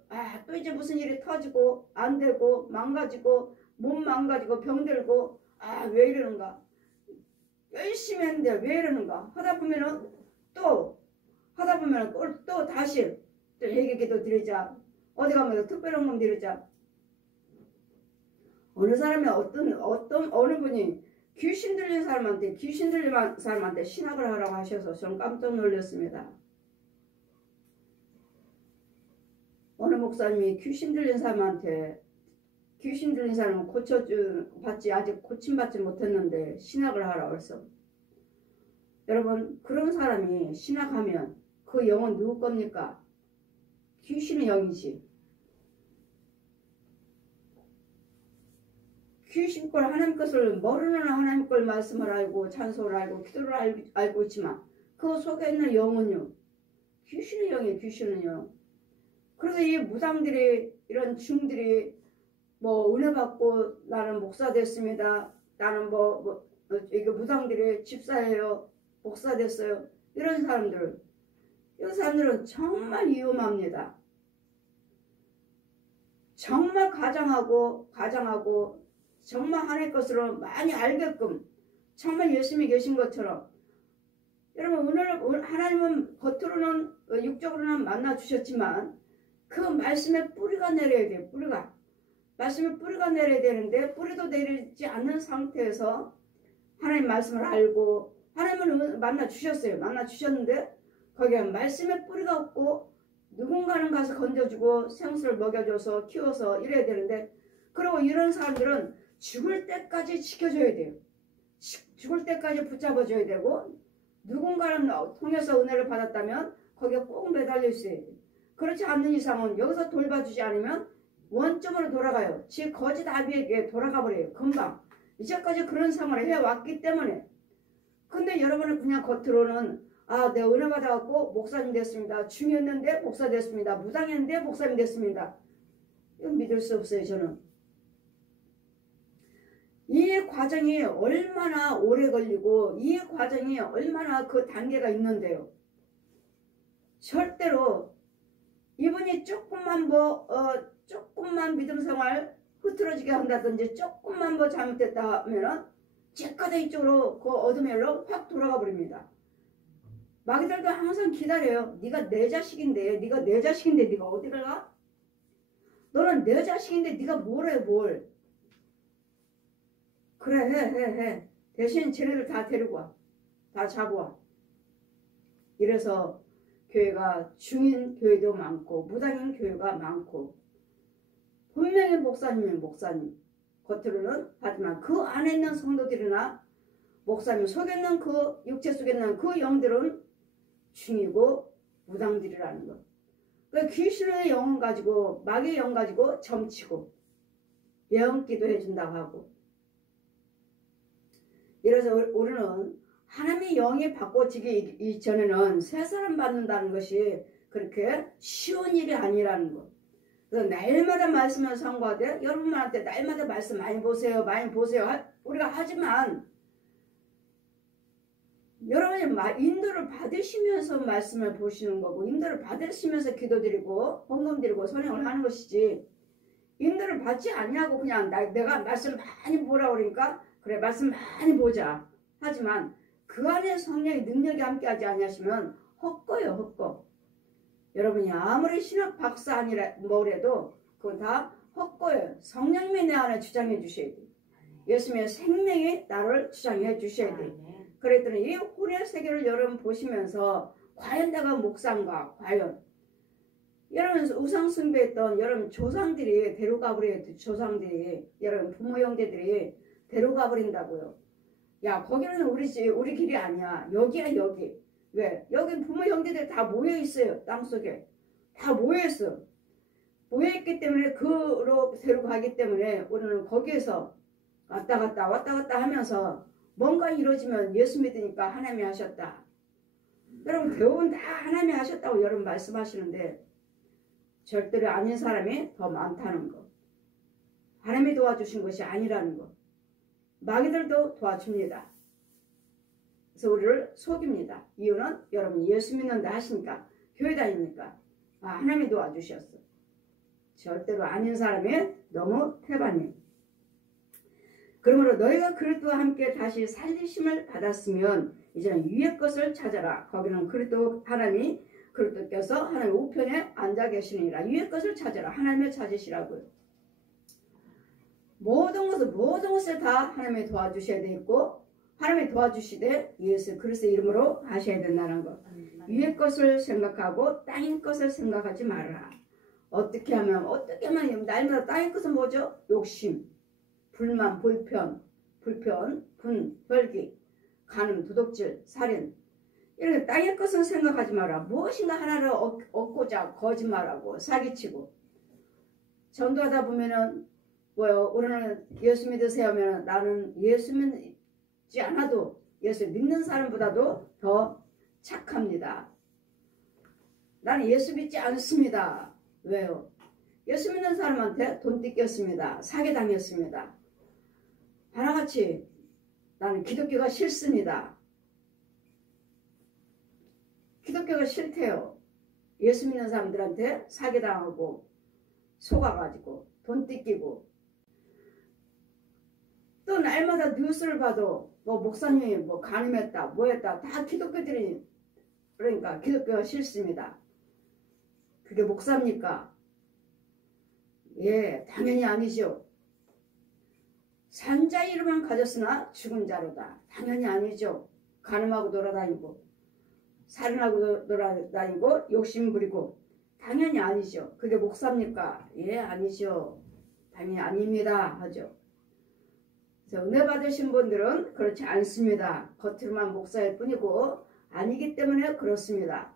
또 이제 무슨 일이 터지고 안 되고 망가지고 몸 망가지고 병들고 왜 이러는가? 열심히 했는데 왜 이러는가? 하다 보면은 또 다시 또 회개기도 드리자. 어디 가면 특별한 건 드리자. 어느 사람이 어느 분이 귀신 들린 사람한테 신학을 하라고 하셔서 저는 깜짝 놀랐습니다. 어느 목사님이 귀신 들린 사람은 아직 고침받지 못했는데 신학을 하라고 했어. 여러분 그런 사람이 신학하면 그 영은 누구 겁니까? 귀신의 영이지. 귀신 걸 하나님 것을 모르는 하나님 걸 말씀을 알고 찬송을 알고 기도를 알고 있지만 그 속에 있는 영은요. 귀신의 영이에요. 귀신은요. 그래서 이 무당들이 이런 중들이 뭐 은혜 받고 나는 목사 됐습니다. 나는 이게 무당들이 집사예요. 목사 됐어요. 이런 사람들은 정말 위험합니다. 정말 가장하고 정말 하나님 것으로 많이 알게끔 정말 예수님이 계신 것처럼 여러분 오늘 하나님은 겉으로는 육적으로는 만나 주셨지만 그 말씀에 뿌리가 내려야 돼요. 말씀에 뿌리가 내려야 되는데 뿌리도 내리지 않는 상태에서 하나님 말씀을 알고 하나님은 만나 주셨어요. 만나 주셨는데 거기에 말씀에 뿌리가 없고 누군가는 가서 건져주고 생수를 먹여줘서 키워서 이래야 되는데 그리고 이런 사람들은 죽을 때까지 지켜줘야 돼요. 죽을 때까지 붙잡아줘야 되고 누군가는 통해서 은혜를 받았다면 거기에 꼭 매달려 있어야 돼요. 그렇지 않는 이상은 여기서 돌봐주지 않으면 원점으로 돌아가요. 지 거짓 아비에게 돌아가 버려요. 금방. 이제까지 그런 생활을 해왔기 때문에. 근데 여러분은 그냥 겉으로는 내가 은혜 받아갖고 목사님 됐습니다. 중이었는데 목사 됐습니다. 무당이었는데 목사님 됐습니다. 이건 믿을 수 없어요. 저는. 이 과정이 얼마나 오래 걸리고 이 과정이 얼마나 그 단계가 있는데요. 절대로 이분이 조금만 믿음 생활 흐트러지게 한다든지 조금만 잘못됐다 하면은 찌까다 이쪽으로 그 어둠의 일로 확 돌아가 버립니다. 마귀들도 항상 기다려요. 네가 내 자식인데 네가 어디를 가? 너는 내 자식인데 네가 뭘 해 뭘. 그래 해. 대신 쟤네들 다 데리고 와. 다 잡아와. 이래서 교회가 중인 교회도 많고 무당인 교회가 많고 분명히 목사님 겉으로는 하지만 그 안에 있는 성도들이나 목사님 속에 있는 그 육체 속에 있는 그 영들은 중이고 무당들이라는 것. 그 귀신의 영혼 가지고 마귀의 영 가지고 점치고 예언기도 해준다고 하고 이래서 우리는 하나님의 영이 바꿔지기 이전에는 새 사람 받는다는 것이 그렇게 쉬운 일이 아니라는 것. 그래서 날마다 말씀을 선고하되 여러분한테 날마다 말씀 많이 보세요. 우리가 하지만 여러분이 인도를 받으시면서 말씀을 보시는 거고 인도를 받으시면서 기도드리고 헌금드리고 선행을 하는 것이지 인도를 받지 않냐고 그냥 내가 말씀 많이 보라고 그러니까 그래 말씀 많이 보자 하지만 그 안에 성령의 능력이 함께하지 않으시면 헛거예요. 헛거. 여러분이 아무리 신학 박사 아니라 뭐래도 그건 다 헛거예요. 성령님이 내 안에 주장해 주셔야 돼요. 예수님의 생명이 나를 주장해 주셔야 돼요. 그랬더니 이 혼의 세계를 여러분 보시면서 과연 내가 목사인가? 과연 여러분 우상 숭배했던 여러분 조상들이 데려가 버려요. 조상들이 여러분 부모 형제들이 데려가 버린다고요. 야 거기는 우리 길이 아니야. 여기야 여기. 왜? 여기 부모 형제들 다 모여 있어요. 땅속에 다 모여 있어. 모여 있기 때문에 그로 데려가기 때문에 우리는 거기에서 왔다 갔다 하면서 뭔가 이루어지면 예수 믿으니까 하나님이 하셨다. 여러분 대부분 다 하나님이 하셨다고 여러분 말씀하시는데 절대로 아닌 사람이 더 많다는 거. 하나님이 도와주신 것이 아니라는 거. 마귀들도 도와줍니다. 그래서 우리를 속입니다. 이유는 여러분 예수 믿는다 하시니까 교회 다니니까 하나님이 도와주셨어. 절대로 아닌 사람이 너무 태반이에요. 그러므로 너희가 그리스도와 함께 다시 살리심을 받았으면 이제는 위의 것을 찾아라. 거기는 하나님이 그리스도께서 하나님의 우편에 앉아 계시느니라. 위의 것을 찾아라. 하나님을 찾으시라고요. 모든 것을 다 하나님이 도와주셔야 되고 하나님이 도와주시되 예수 그리스도의 이름으로 하셔야 된다는 것. 위의 것을 생각하고 땅의 것을 생각하지 말아라. 어떻게 하면 날마다 땅의 것은 뭐죠? 욕심, 불만, 불편, 분, 혈기, 간음, 도둑질, 살인. 이렇게 땅의 것은 생각하지 마라. 무엇인가 하나를 얻고자 거짓말하고 사기치고 전도하다 보면은 뭐요? 우리는 예수 믿으세요 하면 나는 예수 믿지 않아도 예수 믿는 사람보다도 더 착합니다. 나는 예수 믿지 않습니다. 왜요? 예수 믿는 사람한테 돈 뜯겼습니다. 사기당했습니다. 하나같이 나는 기독교가 싫습니다. 기독교가 싫대요. 예수 믿는 사람들한테 사기당하고 속아가지고 돈 뜯기고 또 날마다 뉴스를 봐도 뭐 목사님이 뭐 간음했다 뭐했다 다 기독교들이 그러니까 기독교가 싫습니다. 그게 목사입니까? 예, 당연히 아니죠. 산 자 이름은 가졌으나 죽은 자로다. 당연히 아니죠. 간음하고 돌아다니고 살인하고 돌아다니고 욕심 부리고 당연히 아니죠. 그게 목사입니까? 예, 아니죠. 당연히 아닙니다 하죠. 그래서 은혜 받으신 분들은 그렇지 않습니다. 겉으로만 목사일 뿐이고 아니기 때문에 그렇습니다.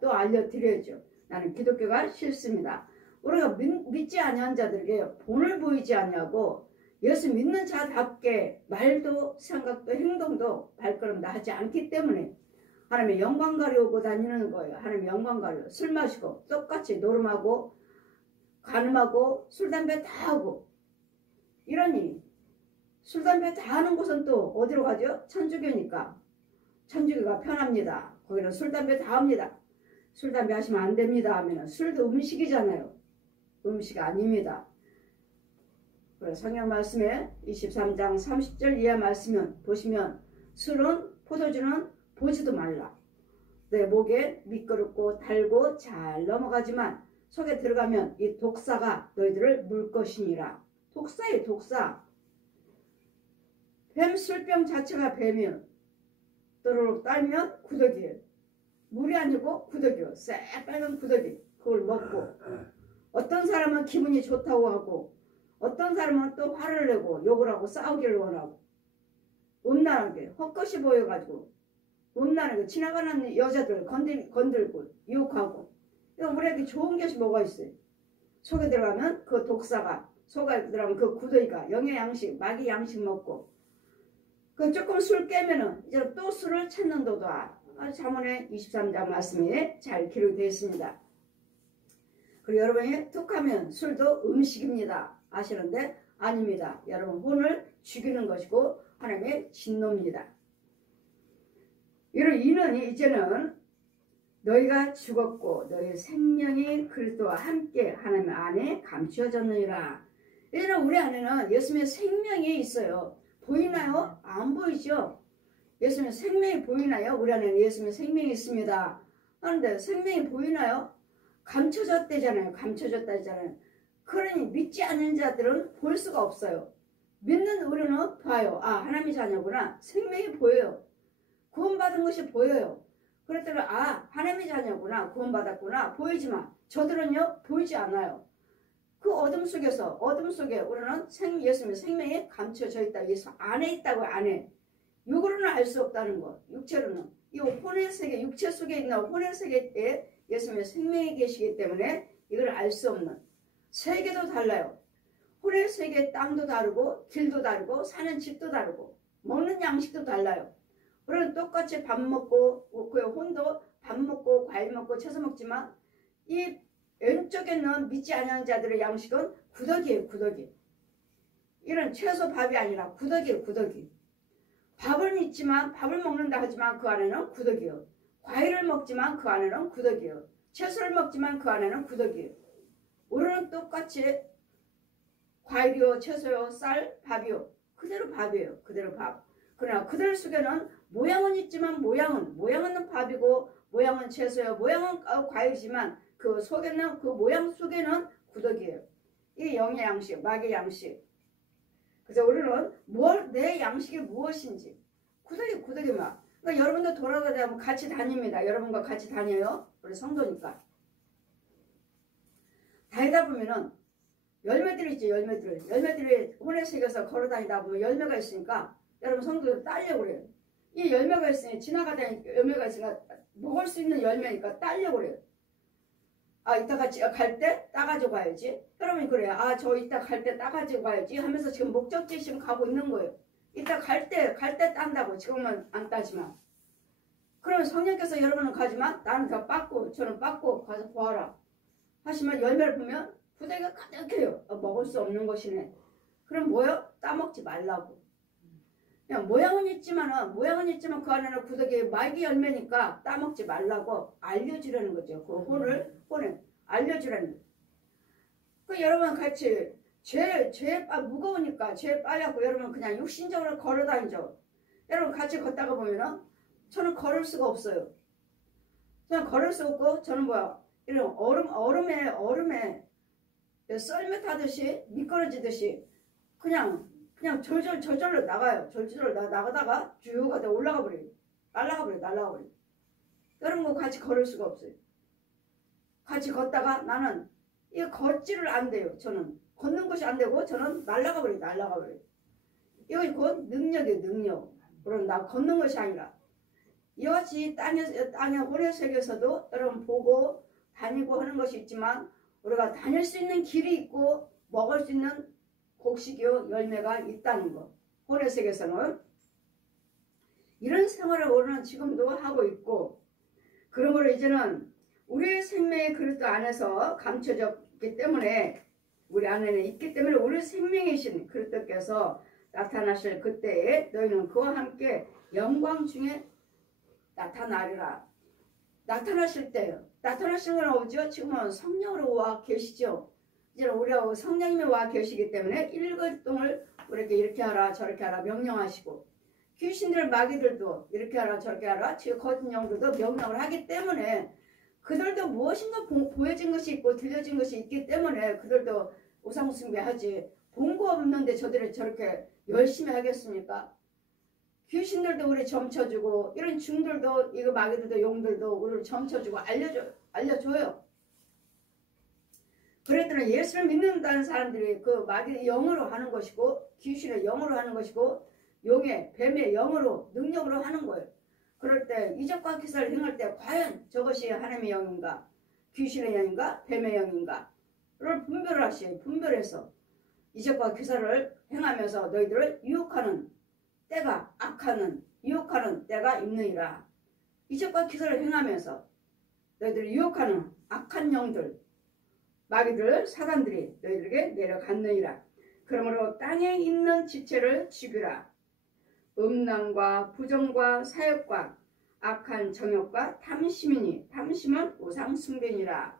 또 알려드려야죠. 나는 기독교가 싫습니다. 우리가 믿지 아니한 자들에게 본을 보이지 아니하고 예수 믿는 자답게 말도 생각도 행동도 발걸음도 하지 않기 때문에 하나님의 영광 가려고 다니는 거예요. 하나님의 영광 가려 술 마시고 똑같이 노름하고 간음하고 술 담배 다 하고 이러니 술 담배 다 하는 곳은 또 어디로 가죠? 천주교니까 천주교가 편합니다. 거기는 술 담배 다 합니다. 술 담배 하시면 안 됩니다 하면 술도 음식이잖아요. 음식 아닙니다. 성경 말씀에 23장 30절 이하 말씀은 보시면 술은 포도주는 보지도 말라. 내 목에 미끄럽고 달고 잘 넘어가지만 속에 들어가면 이 독사가 너희들을 물 것이니라. 독사예요, 독사. 뱀 술병 자체가 뱀이에요. 또르륵 딸면 구더기예요. 물이 아니고 구더기요. 새빨간 구더기. 그걸 먹고 어떤 사람은 기분이 좋다고 하고 어떤 사람은 또 화를 내고 욕을 하고 싸우기를 원하고 음란하게 헛것이 보여가지고 음란하게 지나가는 여자들 건들고 유혹하고 우리에게 좋은 것이 뭐가 있어요? 속에 들어가면 그 독사가 속에 들어가면 그 구더기가 영의 양식 마귀 양식 먹고 그 조금 술 깨면은 이제 또 술을 찾는도다. 잠언의 23장 말씀에 잘 기록되어 있습니다. 그리고 여러분이 툭하면 술도 음식입니다. 아시는데 아닙니다. 여러분 혼을 죽이는 것이고 하나님의 진노입니다. 이는 이제는 너희가 죽었고 너희 생명이 그리스도와 함께 하나님 안에 감추어졌느니라. 이제는 우리 안에는 예수님의 생명이 있어요. 보이나요? 안 보이죠? 예수님의 생명이 보이나요? 우리 안에는 예수님의 생명이 있습니다. 그런데 생명이 보이나요? 감춰졌대잖아요. 감춰졌다잖아요. 그러니 믿지 않는 자들은 볼 수가 없어요. 믿는 우리는 봐요. 아, 하나님의 자녀구나. 생명이 보여요. 구원받은 것이 보여요. 그랬더니 아, 하나님의 자녀구나. 구원받았구나. 보이지만 저들은요 보이지 않아요. 그 어둠 속에 우리는 예수님의 생명이 감춰져 있다. 예수 안에 있다고. 안에 육으로는 알 수 없다는 것. 육체로는 이 혼의 세계, 육체 속에 있는 혼의 세계에 예수님의 생명이 계시기 때문에 이걸 알 수 없는 세계도 달라요. 혼의 세계 땅도 다르고 길도 다르고 사는 집도 다르고 먹는 양식도 달라요. 우리는 똑같이 밥 먹고 그 혼도 밥 먹고 과일 먹고 채소 먹지만 이 왼쪽에 있는 믿지 않는 자들의 양식은 구더기예요. 구더기. 이런 채소 밥이 아니라 구더기예요. 구더기. 밥은 있지만 밥을 먹는다 하지만 그 안에는 구더기예요. 과일을 먹지만 그 안에는 구더기예요. 채소를 먹지만 그 안에는 구더기예요. 우리는 똑같이 과일이요, 채소요, 쌀, 밥이요. 그대로 밥이에요. 그대로 밥. 그러나 그들 속에는 모양은 있지만 모양은 밥이고 모양은 채소요, 모양은 과일이지만 그 속에는 그 모양 속에는 구더기예요. 이 영의 양식, 마귀의 양식. 그래서 우리는 내 양식이 무엇인지 구더기만. 그러니까 여러분도 돌아가다 같이 다닙니다. 여러분과 같이 다녀요. 우리 성도니까. 다니다 보면은 열매들이 있죠. 열매들이 혼의 세계에서 걸어다니다 보면 열매가 있으니까 여러분 성도들 따려고 그래요. 이 열매가 있으니 지나가다 열매가 있으니까 먹을 수 있는 열매니까 따려고 그래요. 아 이따가 갈 때 따가지고 가야지. 여러분 그래요. 아 저 이따 갈 때 따가지고 가야지 하면서 지금 목적지 지금 가고 있는 거예요. 이따 갈 때 딴다고 지금은 안 따지만. 그러면 성령께서 여러분은 가지만 나는 더 빻고 저는 빻고 가서 보아라 하시면 열매를 보면 부대가 가득해요. 먹을 수 없는 것이네. 그럼 뭐요? 따먹지 말라고. 그냥 모양은 있지만 그 안에는 구더기 말기 열매니까 따먹지 말라고 알려주라는 거죠. 그 혼을 알려주라는 거죠. 그 여러분 같이 죄 무거우니까 죄 빠려고 여러분 그냥 육신적으로 걸어다니죠. 여러분 같이 걷다가 보면은 저는 걸을 수가 없어요. 저는 걸을 수 없고 저는 뭐야 이런 얼음에 썰매 타듯이 미끄러지듯이 그냥 저절로 나가요. 저절로 나가다가 쭉 가다 올라가 버려요. 날아가 버려요. 여러분과 같이 걸을 수가 없어요. 같이 걷다가 나는 이거 걷지를 안 돼요. 저는 걷는 것이 안 되고 저는 날아가 버려요. 이거 곧 능력이에요. 능력. 물론 나 걷는 것이 아니라 이와 같이 땅의 혼의 세계에서도 여러분 보고 다니고 하는 것이 있지만 우리가 다닐 수 있는 길이 있고 먹을 수 있는 곡식이요 열매가 있다는 것. 혼의 세계에서는 이런 생활을 우리는 지금도 하고 있고 그러므로 이제는 우리의 생명의 그릇 안에서 감춰졌기 때문에 우리 안에는 있기 때문에 우리 생명이신 그리스도께서 나타나실 그때에 너희는 그와 함께 영광 중에 나타나리라. 나타나실 때요. 나타나시는 건 오죠. 지금은 성령으로 와 계시죠. 이제 우리가 성령님이 와 계시기 때문에 일거동을 우리에게 이렇게 하라 저렇게 하라 명령하시고 귀신들 마귀들도 이렇게 하라 저렇게 하라 지금 거짓 영들도 명령을 하기 때문에 그들도 무엇인가 보여진 것이 있고 들려진 것이 있기 때문에 그들도 우상숭배하지. 본 거 없는데 저들이 저렇게 열심히 하겠습니까? 귀신들도 우리 점쳐주고 이런 중들도 이거 마귀들도 용들도 우리를 점쳐주고 알려줘요. 그랬더니 예수를 믿는다는 사람들이 그 마귀의 영으로 하는 것이고 귀신의 영으로 하는 것이고 용의 뱀의 영으로 능력으로 하는 거예요. 그럴 때 이적과 기사를 행할 때 과연 저것이 하나님의 영인가 귀신의 영인가 뱀의 영인가를 분별을 하시요. 분별해서 이적과 기사를 행하면서 너희들을 유혹하는 때가 유혹하는 때가 있느니라. 이적과 기사를 행하면서 너희들을 유혹하는 악한 영들 마귀들 사단들이 너희들에게 내려갔느니라. 그러므로 땅에 있는 지체를 죽이라. 음란과 부정과 사욕과 악한 정욕과 탐심이니 탐심은 우상숭배니라.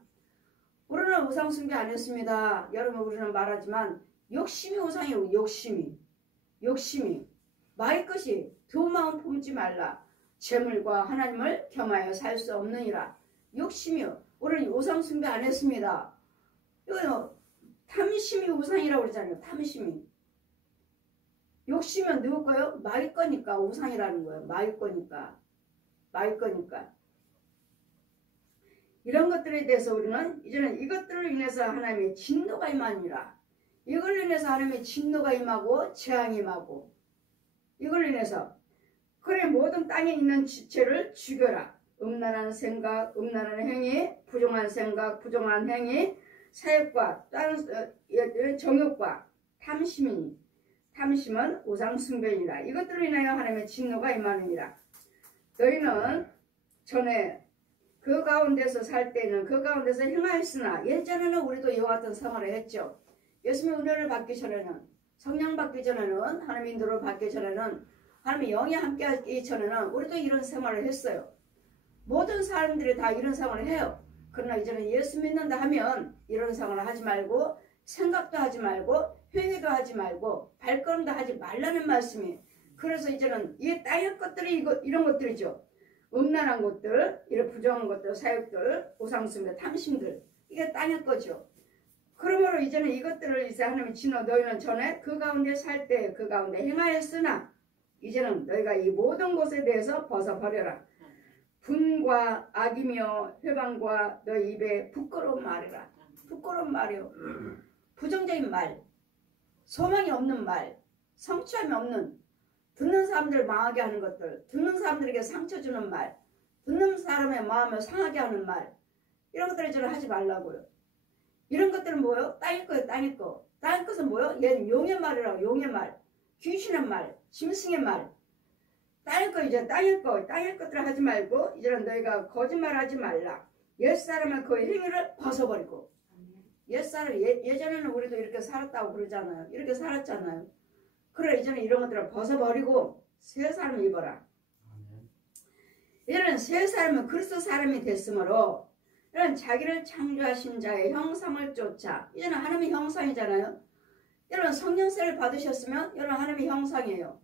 우리는 우상숭배 안 했습니다. 여러분 우리는 말하지만 욕심이 우상이에요. 욕심이 마의 것이 두 마음 품지 말라. 재물과 하나님을 겸하여 살 수 없느니라. 욕심이요. 우리는 우상숭배 안 했습니다. 이거 탐심이 우상이라고 그러잖아요. 탐심이. 욕심은 누구 거요? 마의 거니까 우상이라는 거예요. 마의 거니까. 이런 것들에 대해서 우리는 이제는 이것들을 인해서 하나님의 진노가 임하니라. 이걸 인해서 하나님의 진노가 임하고 재앙이 임하고 이걸 인해서 그래 모든 땅에 있는 지체를 죽여라. 음란한 생각, 음란한 행위, 부정한 생각, 부정한 행위, 사욕과 다른 정욕과 탐심이니 탐심은 우상숭배니라. 이것들로 인하여 하나님의 진노가 임하느니라. 너희는 전에 그 가운데서 살 때는 그 가운데서 행하였으나 예전에는 우리도 이와 같은 생활을 했죠. 예수님의 은혜를 받기 전에는 성령 받기 전에는 하나님의 인도를 받기 전에는 하나님의 영이 함께 하기 전에는 우리도 이런 생활을 했어요. 모든 사람들이 다 이런 생활을 해요. 그러나 이제는 예수 믿는다 하면 이런 생활을 하지 말고 생각도 하지 말고 회개도 하지 말고 발걸음도 하지 말라는 말씀이. 그래서 이제는 이 땅의 것들이 이런 것들이죠. 음란한 것들, 이런 부정한 것들, 사욕들, 우상숭배, 탐심들 이게 땅의 거죠. 그러므로 이제는 이것들을 이제 하나님이 진노 너희는 전에 그 가운데 살 때 그 가운데 행하였으나 이제는 너희가 이 모든 것에 대해서 벗어버려라. 분과 악이며 회방과 너희 입에 부끄러운 말이라. 부끄러운 말이요. 부정적인 말, 소망이 없는 말, 성취함이 없는 듣는 사람들을 망하게 하는 것들, 듣는 사람들에게 상처 주는 말, 듣는 사람의 마음을 상하게 하는 말 이런 것들을 저는 하지 말라고요. 이런 것들은 뭐예요? 땅일 거예요. 땅일 거. 땅일 것은 뭐예요? 얘는 용의 말이라고. 용의 말. 귀신의 말. 짐승의 말. 땅일 거 이제 땅일 거. 땅일 것들을 하지 말고 이제는 너희가 거짓말하지 말라. 옛사람은 그 행위를 벗어버리고. 옛사람 예전에는 우리도 이렇게 살았다고 그러잖아요. 이렇게 살았잖아요. 그래 이제는 이런 것들을 벗어버리고 새 사람을 입어라. 이제는 새 사람은 그리스도 사람이 됐으므로 이런 자기를 창조하신 자의 형상을 쫓아. 이제는 하나님의 형상이잖아요. 여러분 성령세를 받으셨으면 여러분 하나님의 형상이에요.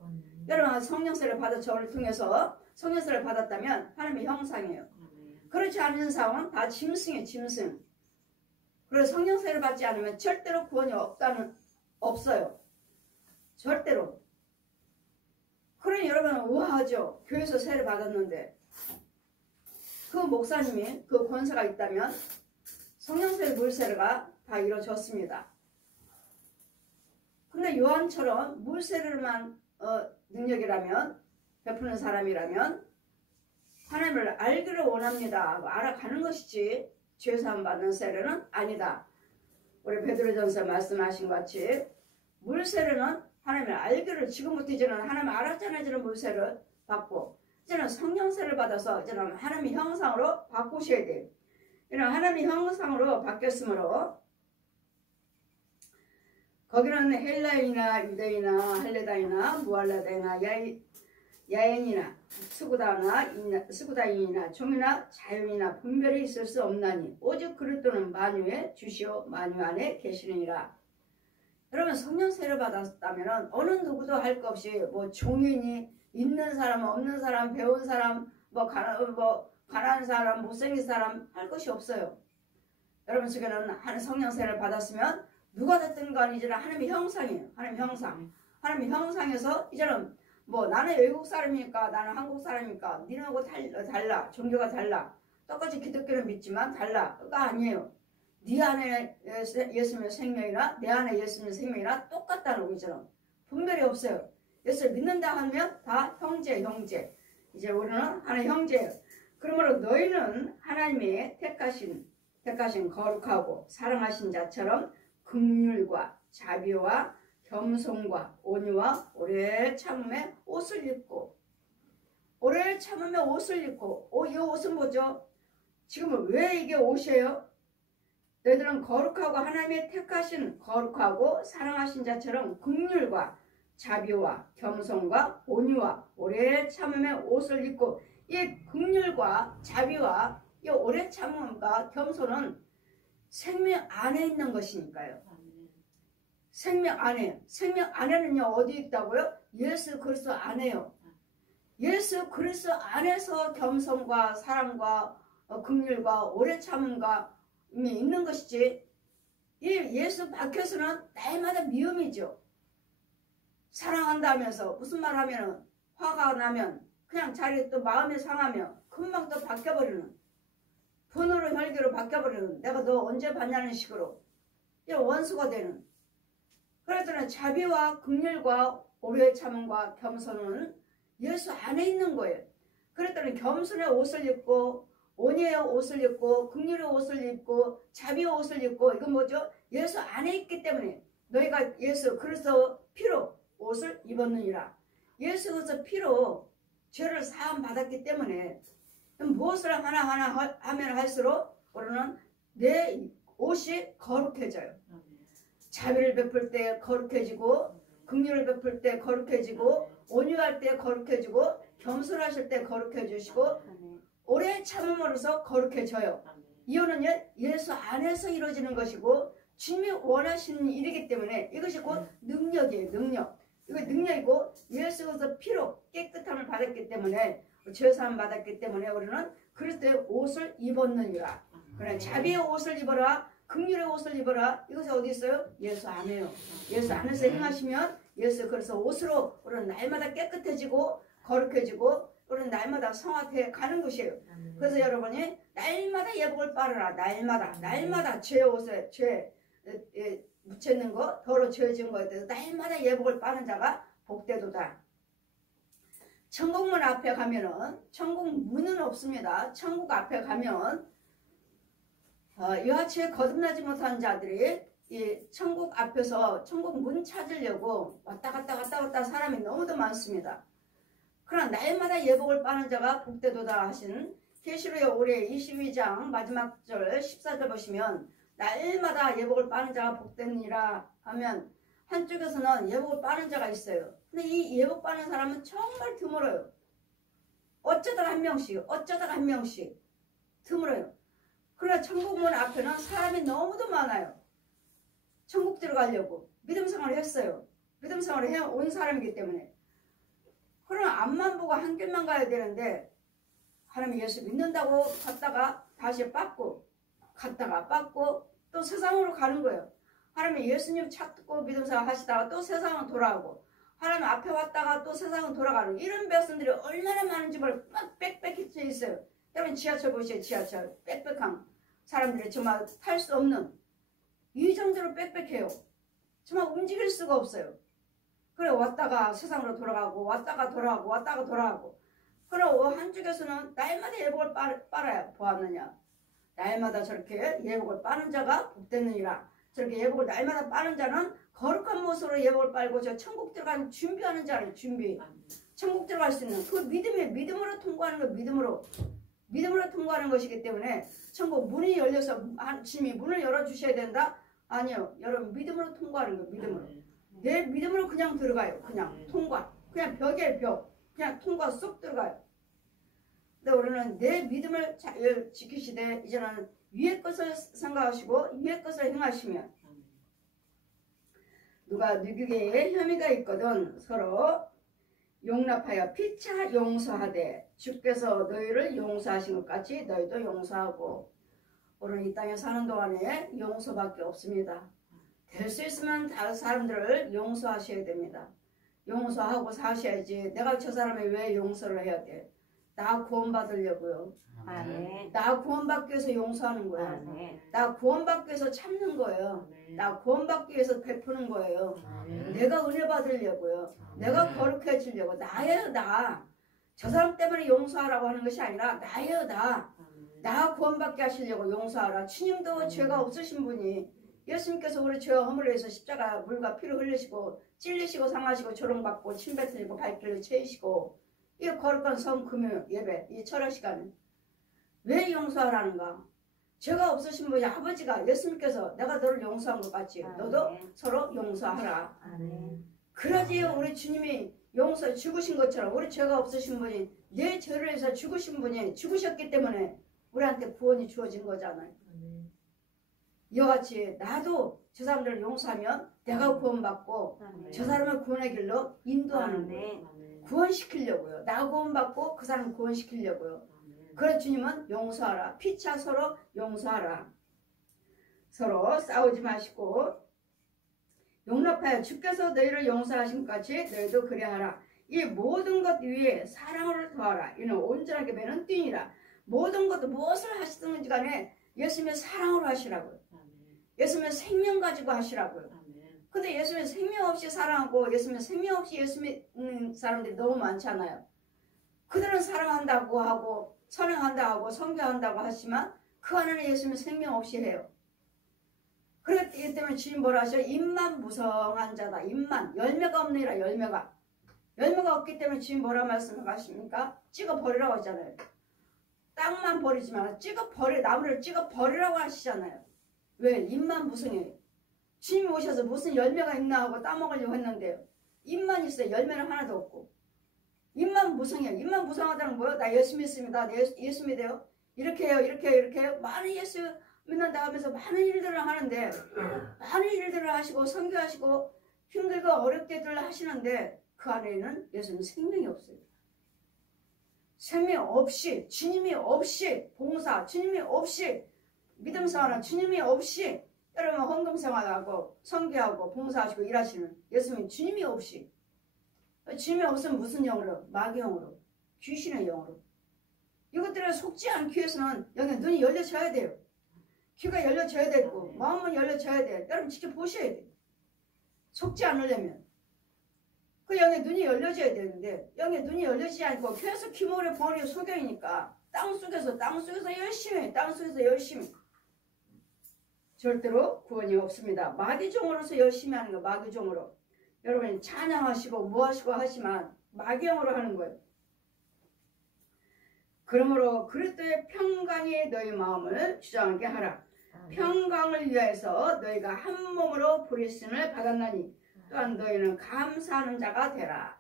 여러분 성령세를 받아 저를 통해서 성령세를 받았다면 하나님의 형상이에요. 그렇지 않은 사람은 다 짐승이에요. 짐승. 그래서 성령세를 받지 않으면 절대로 구원이 없어요. 절대로. 그러니 여러분은 우아하죠. 교회에서 세를 받았는데 그 목사님이 그 권세가 있다면 성령세 물세례가 다 이루어졌습니다. 근데 요한처럼 물세례만 능력이라면 베푸는 사람이라면 하나님을 알기를 원합니다 하고 알아가는 것이지 죄사함 받는 세례는 아니다. 우리 베드로전서 말씀하신 것 같이 물세례는 하나님을 알기를 지금부터 이제는 하나님을 알았잖아요. 이제는 물세례를 받고 이제는 성령세를 받아서 이제는 하나님의 형상으로 바꾸셔야 돼요. 이런 하나님의 형상으로 바뀌었으므로 거기는 헬라인이나 유대인이나 할레다이나 무할라다이나 야인이나 스구다인이나 종이나 자연이나 분별이 있을 수 없나니 오직 그리스도는 만유의 주시오 만유 안에 계시느니라. 여러분 성령세를 받았다면 어느 누구도 할 것 없이 뭐 종인이 있는 사람 없는 사람 배운 사람 뭐 가난한 사람 못생긴 사람 할 것이 없어요. 여러분 속에는 성령세를 받았으면 누가 됐든 간에 이제는 하나님의 형상이에요. 하나님의 형상. 하나님의 형상에서 이제는 뭐 나는 외국 사람이니까 나는 한국 사람이니까 니네하고 달라. 종교가 달라. 똑같이 기독교를 믿지만 달라가 아니에요. 네 안에 예수님의 생명이나 내 안에 예수님의 생명이나 똑같다는 거죠. 분별이 없어요. 예수를 믿는다 하면 다 형제. 이제 우리는 하나의 형제예요. 그러므로 너희는 하나님의 택하신 거룩하고 사랑하신 자처럼 긍휼과 자비와 겸손과 온유와 오래 참음에 옷을 입고 오래 참음에 옷을 입고 이 옷은 뭐죠? 지금 왜 이게 옷이에요? 너희들은 거룩하고 하나님의 택하신 거룩하고 사랑하신 자처럼 긍휼과 자비와 겸손과 온유와 오래 참음에 옷을 입고 이 긍휼과 자비와 이 오래 참음과 겸손은 생명 안에 있는 것이니까요. 생명 안에는요 어디 있다고요? 예수 그리스도 안에요. 예수 그리스도 안에서 겸손과 사랑과 긍휼과 오래 참음과 있는 것이지 이 예수 밖에서는 날마다 미움이죠. 사랑한다면서 무슨 말 하면 화가 나면 그냥 자기 또 마음이 상하며 금방 또 바뀌어버리는 분으로 혈기로 바뀌어버리는 내가 너 언제 봤냐는 식으로 이런 원수가 되는. 그랬더니 자비와 긍휼과 오래 참음과 겸손은 예수 안에 있는 거예요. 그랬더니 겸손의 옷을 입고 온유의 옷을 입고 긍휼의 옷을 입고 자비의 옷을 입고 이건 뭐죠? 예수 안에 있기 때문에 너희가 예수 그리스도 피로 옷을 입었느니라. 예수 그리스도 피로 죄를 사함 받았기 때문에 무엇을 하나하나 하면 할수록 우리는 내 옷이 거룩해져요. 자비를 베풀 때 거룩해지고 긍휼을 베풀 때 거룩해지고 온유할 때 거룩해지고 겸손하실 때 거룩해지시고 오래 참음으로써 거룩해져요. 이유는 예수 안에서 이루어지는 것이고 주님이 원하시는 일이기 때문에 이것이 곧 능력이에요. 이거 능력이고 예수 그리스도 피로 깨끗함을 받았기 때문에 죄사함 받았기 때문에 우리는 그리스도의 옷을 입었느니라. 그래 자비의 옷을 입어라. 긍휼의 옷을 입어라. 이것이 어디 있어요? 예수 안에요. 예수 안에서 행하시면 예수 그래서 옷으로 우리는 날마다 깨끗해지고 거룩해지고 우리는 날마다 성화돼 가는 것이에요. 그래서 여러분이 날마다 예복을 빨으라. 날마다 죄 옷에 죄 묻혀있는 거 더러 죄진 거에 대해서 날마다 예복을 빠는 자가 복되도다. 천국문 앞에 가면은 천국 문은 없습니다. 천국 앞에 가면 이와치 거듭나지 못한 자들이 이 천국 앞에서 천국 문 찾으려고 왔다 갔다 사람이 너무도 많습니다. 그러나 날마다 예복을 빠는 자가 복되도다 하신 계시록의 올해 22장 마지막 절 14절 보시면 날마다 예복을 빠는 자가 복되니라 하면 한쪽에서는 예복을 빠는 자가 있어요. 근데 이 예복 빠는 사람은 정말 드물어요. 어쩌다가 한 명씩 드물어요. 그러나 천국문 앞에는 사람이 너무도 많아요. 천국 들어가려고 믿음 생활을 했어요. 믿음 생활을 해온 사람이기 때문에. 그러나 앞만 보고 한 길만 가야 되는데 하나님 예수 믿는다고 갔다가 다시 빠꾸 갔다가 빠꾸 또 세상으로 가는 거예요. 하나님 예수님 찾고 믿음 생활 하시다가 또 세상으로 돌아오고 하나님 앞에 왔다가 또 세상으로 돌아가는 이런 백성들이 얼마나 많은지 몰라요. 막 빽빽해져 있어요. 여러분 지하철 보세요. 지하철 빽빽한 사람들이 정말 탈 수 없는 이 정도로 빽빽해요. 정말 움직일 수가 없어요. 그래 왔다가 세상으로 돌아가고 왔다가 돌아가고 그리고 한쪽에서는 날마다 예복을 빨아야 보았느냐. 날마다 저렇게 예복을 빠는 자가 복되느니라. 저렇게 예복을 날마다 빠는 자는 거룩한 모습으로 예복을 빨고 저 천국 들어가는 준비하는 자를 준비. 천국 들어갈 수 있는 그 믿음으로 통과하는 거 믿음으로 통과하는 것이기 때문에 천국 문이 열려서 주님이 문을 열어주셔야 된다? 아니요. 여러분 믿음으로 통과하는 거 믿음으로. 내 믿음으로 그냥 들어가요. 그냥 통과. 그냥 벽에 벽. 그냥 통과 쏙 들어가요. 근데 우리는 내 믿음을 잘 지키시되 이제는 위의 것을 생각하시고 위의 것을 행하시면 누가 누구에게 혐의가 있거든 서로 용납하여 피차 용서하되 주께서 너희를 용서하신 것 같이 너희도 용서하고. 우리는 이 땅에 사는 동안에 용서밖에 없습니다. 될 수 있으면 다른 사람들을 용서하셔야 됩니다. 용서하고 사셔야지. 내가 저 사람이 왜 용서를 해야 돼? 나 구원받으려고요. 나 구원받기 위해서 용서하는 거예요. 나 구원받기 위해서 참는 거예요. 나 구원받기 위해서 베푸는 거예요. 내가 은혜 받으려고요. 내가 거룩해지려고. 나예요 나. 저 사람 때문에 용서하라고 하는 것이 아니라 나예요 나. 나 구원받게 하시려고 용서하라. 주님도 죄가 없으신 분이 예수님께서 우리 죄와 허물을 위해서 십자가 물과 피를 흘리시고 찔리시고 상하시고 조롱받고 침 뱉으시고 발길을 채이시고 이 거룩한 성 금요 예배 이 철학 시간에 왜 용서하라는가? 죄가 없으신 분이 아버지가 예수님께서 내가 너를 용서한 것 같이 너도 서로 용서하라. 그러지 우리 주님이 용서 죽으신 것처럼 우리 죄가 없으신 분이 내 죄를 위해서 죽으신 분이 죽으셨기 때문에 우리한테 구원이 주어진 거잖아요. 이와 같이 나도 저 사람들을 용서하면 내가 구원받고 저 사람을 구원의 길로 인도하는 거예요. 구원시키려고요. 나 구원받고 그 사람 구원시키려고요. 그래 주님은 용서하라. 피차 서로 용서하라. 서로 싸우지 마시고 용납하여 주께서 너희를 용서하신 것 같이 너희도 그래하라. 이 모든 것 위에 사랑을 더하라. 이는 온전하게 매는 띠니라. 모든 것 무엇을 하시든지 간에 예수님의 사랑으로 하시라고요. 예수님의 생명 가지고 하시라고요. 근데 예수님의 생명 없이 사랑하고 예수님의 생명 없이 예수 믿는 사람들이 너무 많잖아요. 그들은 사랑한다고 하고 선행한다고 하고 선교한다고 하지만 그 안에는 예수님의 생명 없이 해요. 그렇기 때문에 주님 뭐라 하셔요? 입만 무성한 자다. 입만. 열매가 없느니라. 열매가 없기 때문에 주님 뭐라 말씀하십니까? 찍어 버리라고 하잖아요. 땅만 버리지 마라. 나무를 찍어 버리라고 하시잖아요. 왜? 입만 무성해요. 주님이 오셔서 무슨 열매가 있나 하고 따먹으려고 했는데요. 입만 있어요. 열매는 하나도 없고. 입만 무성해요. 입만 무성하다는 거예요. 나 예수 믿습니다. 예수 믿어요. 이렇게 해요. 이렇게 해요. 많은 예수 믿는다 하면서 많은 일들을 하는데 많은 일들을 하시고 선교하시고 힘들고 어렵게들 하시는데 그 안에는 예수님 생명이 없어요. 생명 없이 주님이 없이 봉사 주님이 없이 믿음 생활은 주님이 없이 여러분 헌금 생활하고 선교하고 봉사하시고 일하시는 예수님 주님이 없이 주님이 없으면 무슨 영으로? 마귀 영으로 귀신의 영으로 이것들을 속지 않기 위해서는 여기 눈이 열려져야 돼요. 귀가 열려져야 되고 마음은 열려져야 돼요. 여러분 직접 보셔야 돼요. 속지 않으려면 그 영의 눈이 열려져야 되는데 영의 눈이 열려지지 않고 계속 귀머리 벙어리 소경이니까 땅속에서 열심히 절대로 구원이 없습니다. 마귀종으로서 열심히 하는 거, 마귀종으로. 여러분이 찬양하시고 뭐 하시고 하지만 마귀형으로 하는 거예요. 그러므로 그리스도의 평강이 너희 마음을 주장하게 하라. 평강을 위하여서 너희가 한 몸으로 부르심을 받았나니 또한 너희는 감사하는 자가 되라.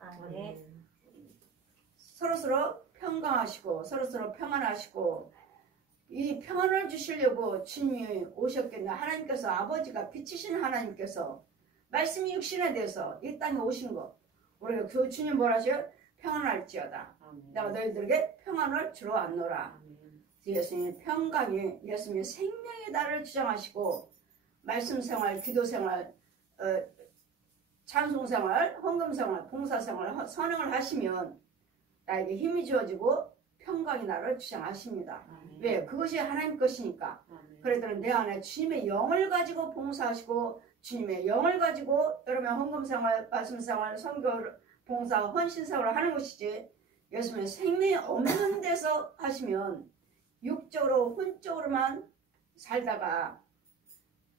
서로서로 평강하시고 서로서로 평안하시고 이 평안을 주시려고 주님이 오셨겠네. 하나님께서 아버지가 빛이신 하나님께서 말씀이 육신에 대해서 이 땅에 오신 거. 우리가 그 주님 뭐라 하셔요? 평안할지어다. 내가 너희들에게 평안을 주러 왔노라. 예수님의 평강이 예수님의 생명의 날을 주장하시고 말씀 생활, 기도 생활, 찬송 생활, 헌금 생활, 봉사 생활, 선행을 하시면 나에게 힘이 주어지고 평강의 날을 주장하십니다. 왜? 그것이 하나님 것이니까. 그래도 내 안에 주님의 영을 가지고 봉사하시고 주님의 영을 가지고 여러분 헌금 생활, 말씀 생활, 선교, 봉사, 헌신 생활을 하는 것이지 예수님의 생명이 없는 데서 하시면 육적으로 혼적으로만 살다가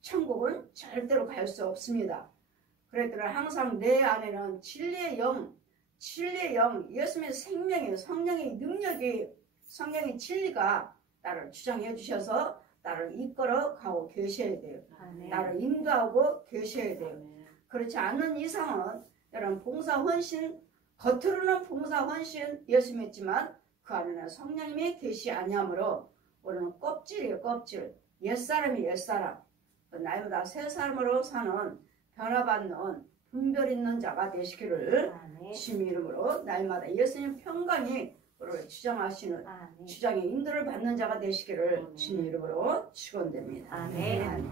천국은 절대로 갈 수 없습니다. 그랬더니 항상 내 안에는 진리의 영, 예수님의 생명의 성령의 능력이 성령의 진리가 나를 주장해 주셔서 나를 이끌어 가고 계셔야 돼요. 나를 인도하고 계셔야 돼요. 그렇지 않는 이상은 여러분 봉사 헌신 겉으로는 봉사 헌신 예수 믿지만 그 안에는 성령님이 계시 아니하므로 우리는 껍질이에요. 껍질. 옛사람이 옛사람. 나이보다 새 사람으로 사는 변화받는 분별 있는 자가 되시기를 주님 이름으로 날마다 예수님 평강이 우리를 주장하시는 주장의 인도를 받는 자가 되시기를 주님 이름으로 축원됩니다. 아멘.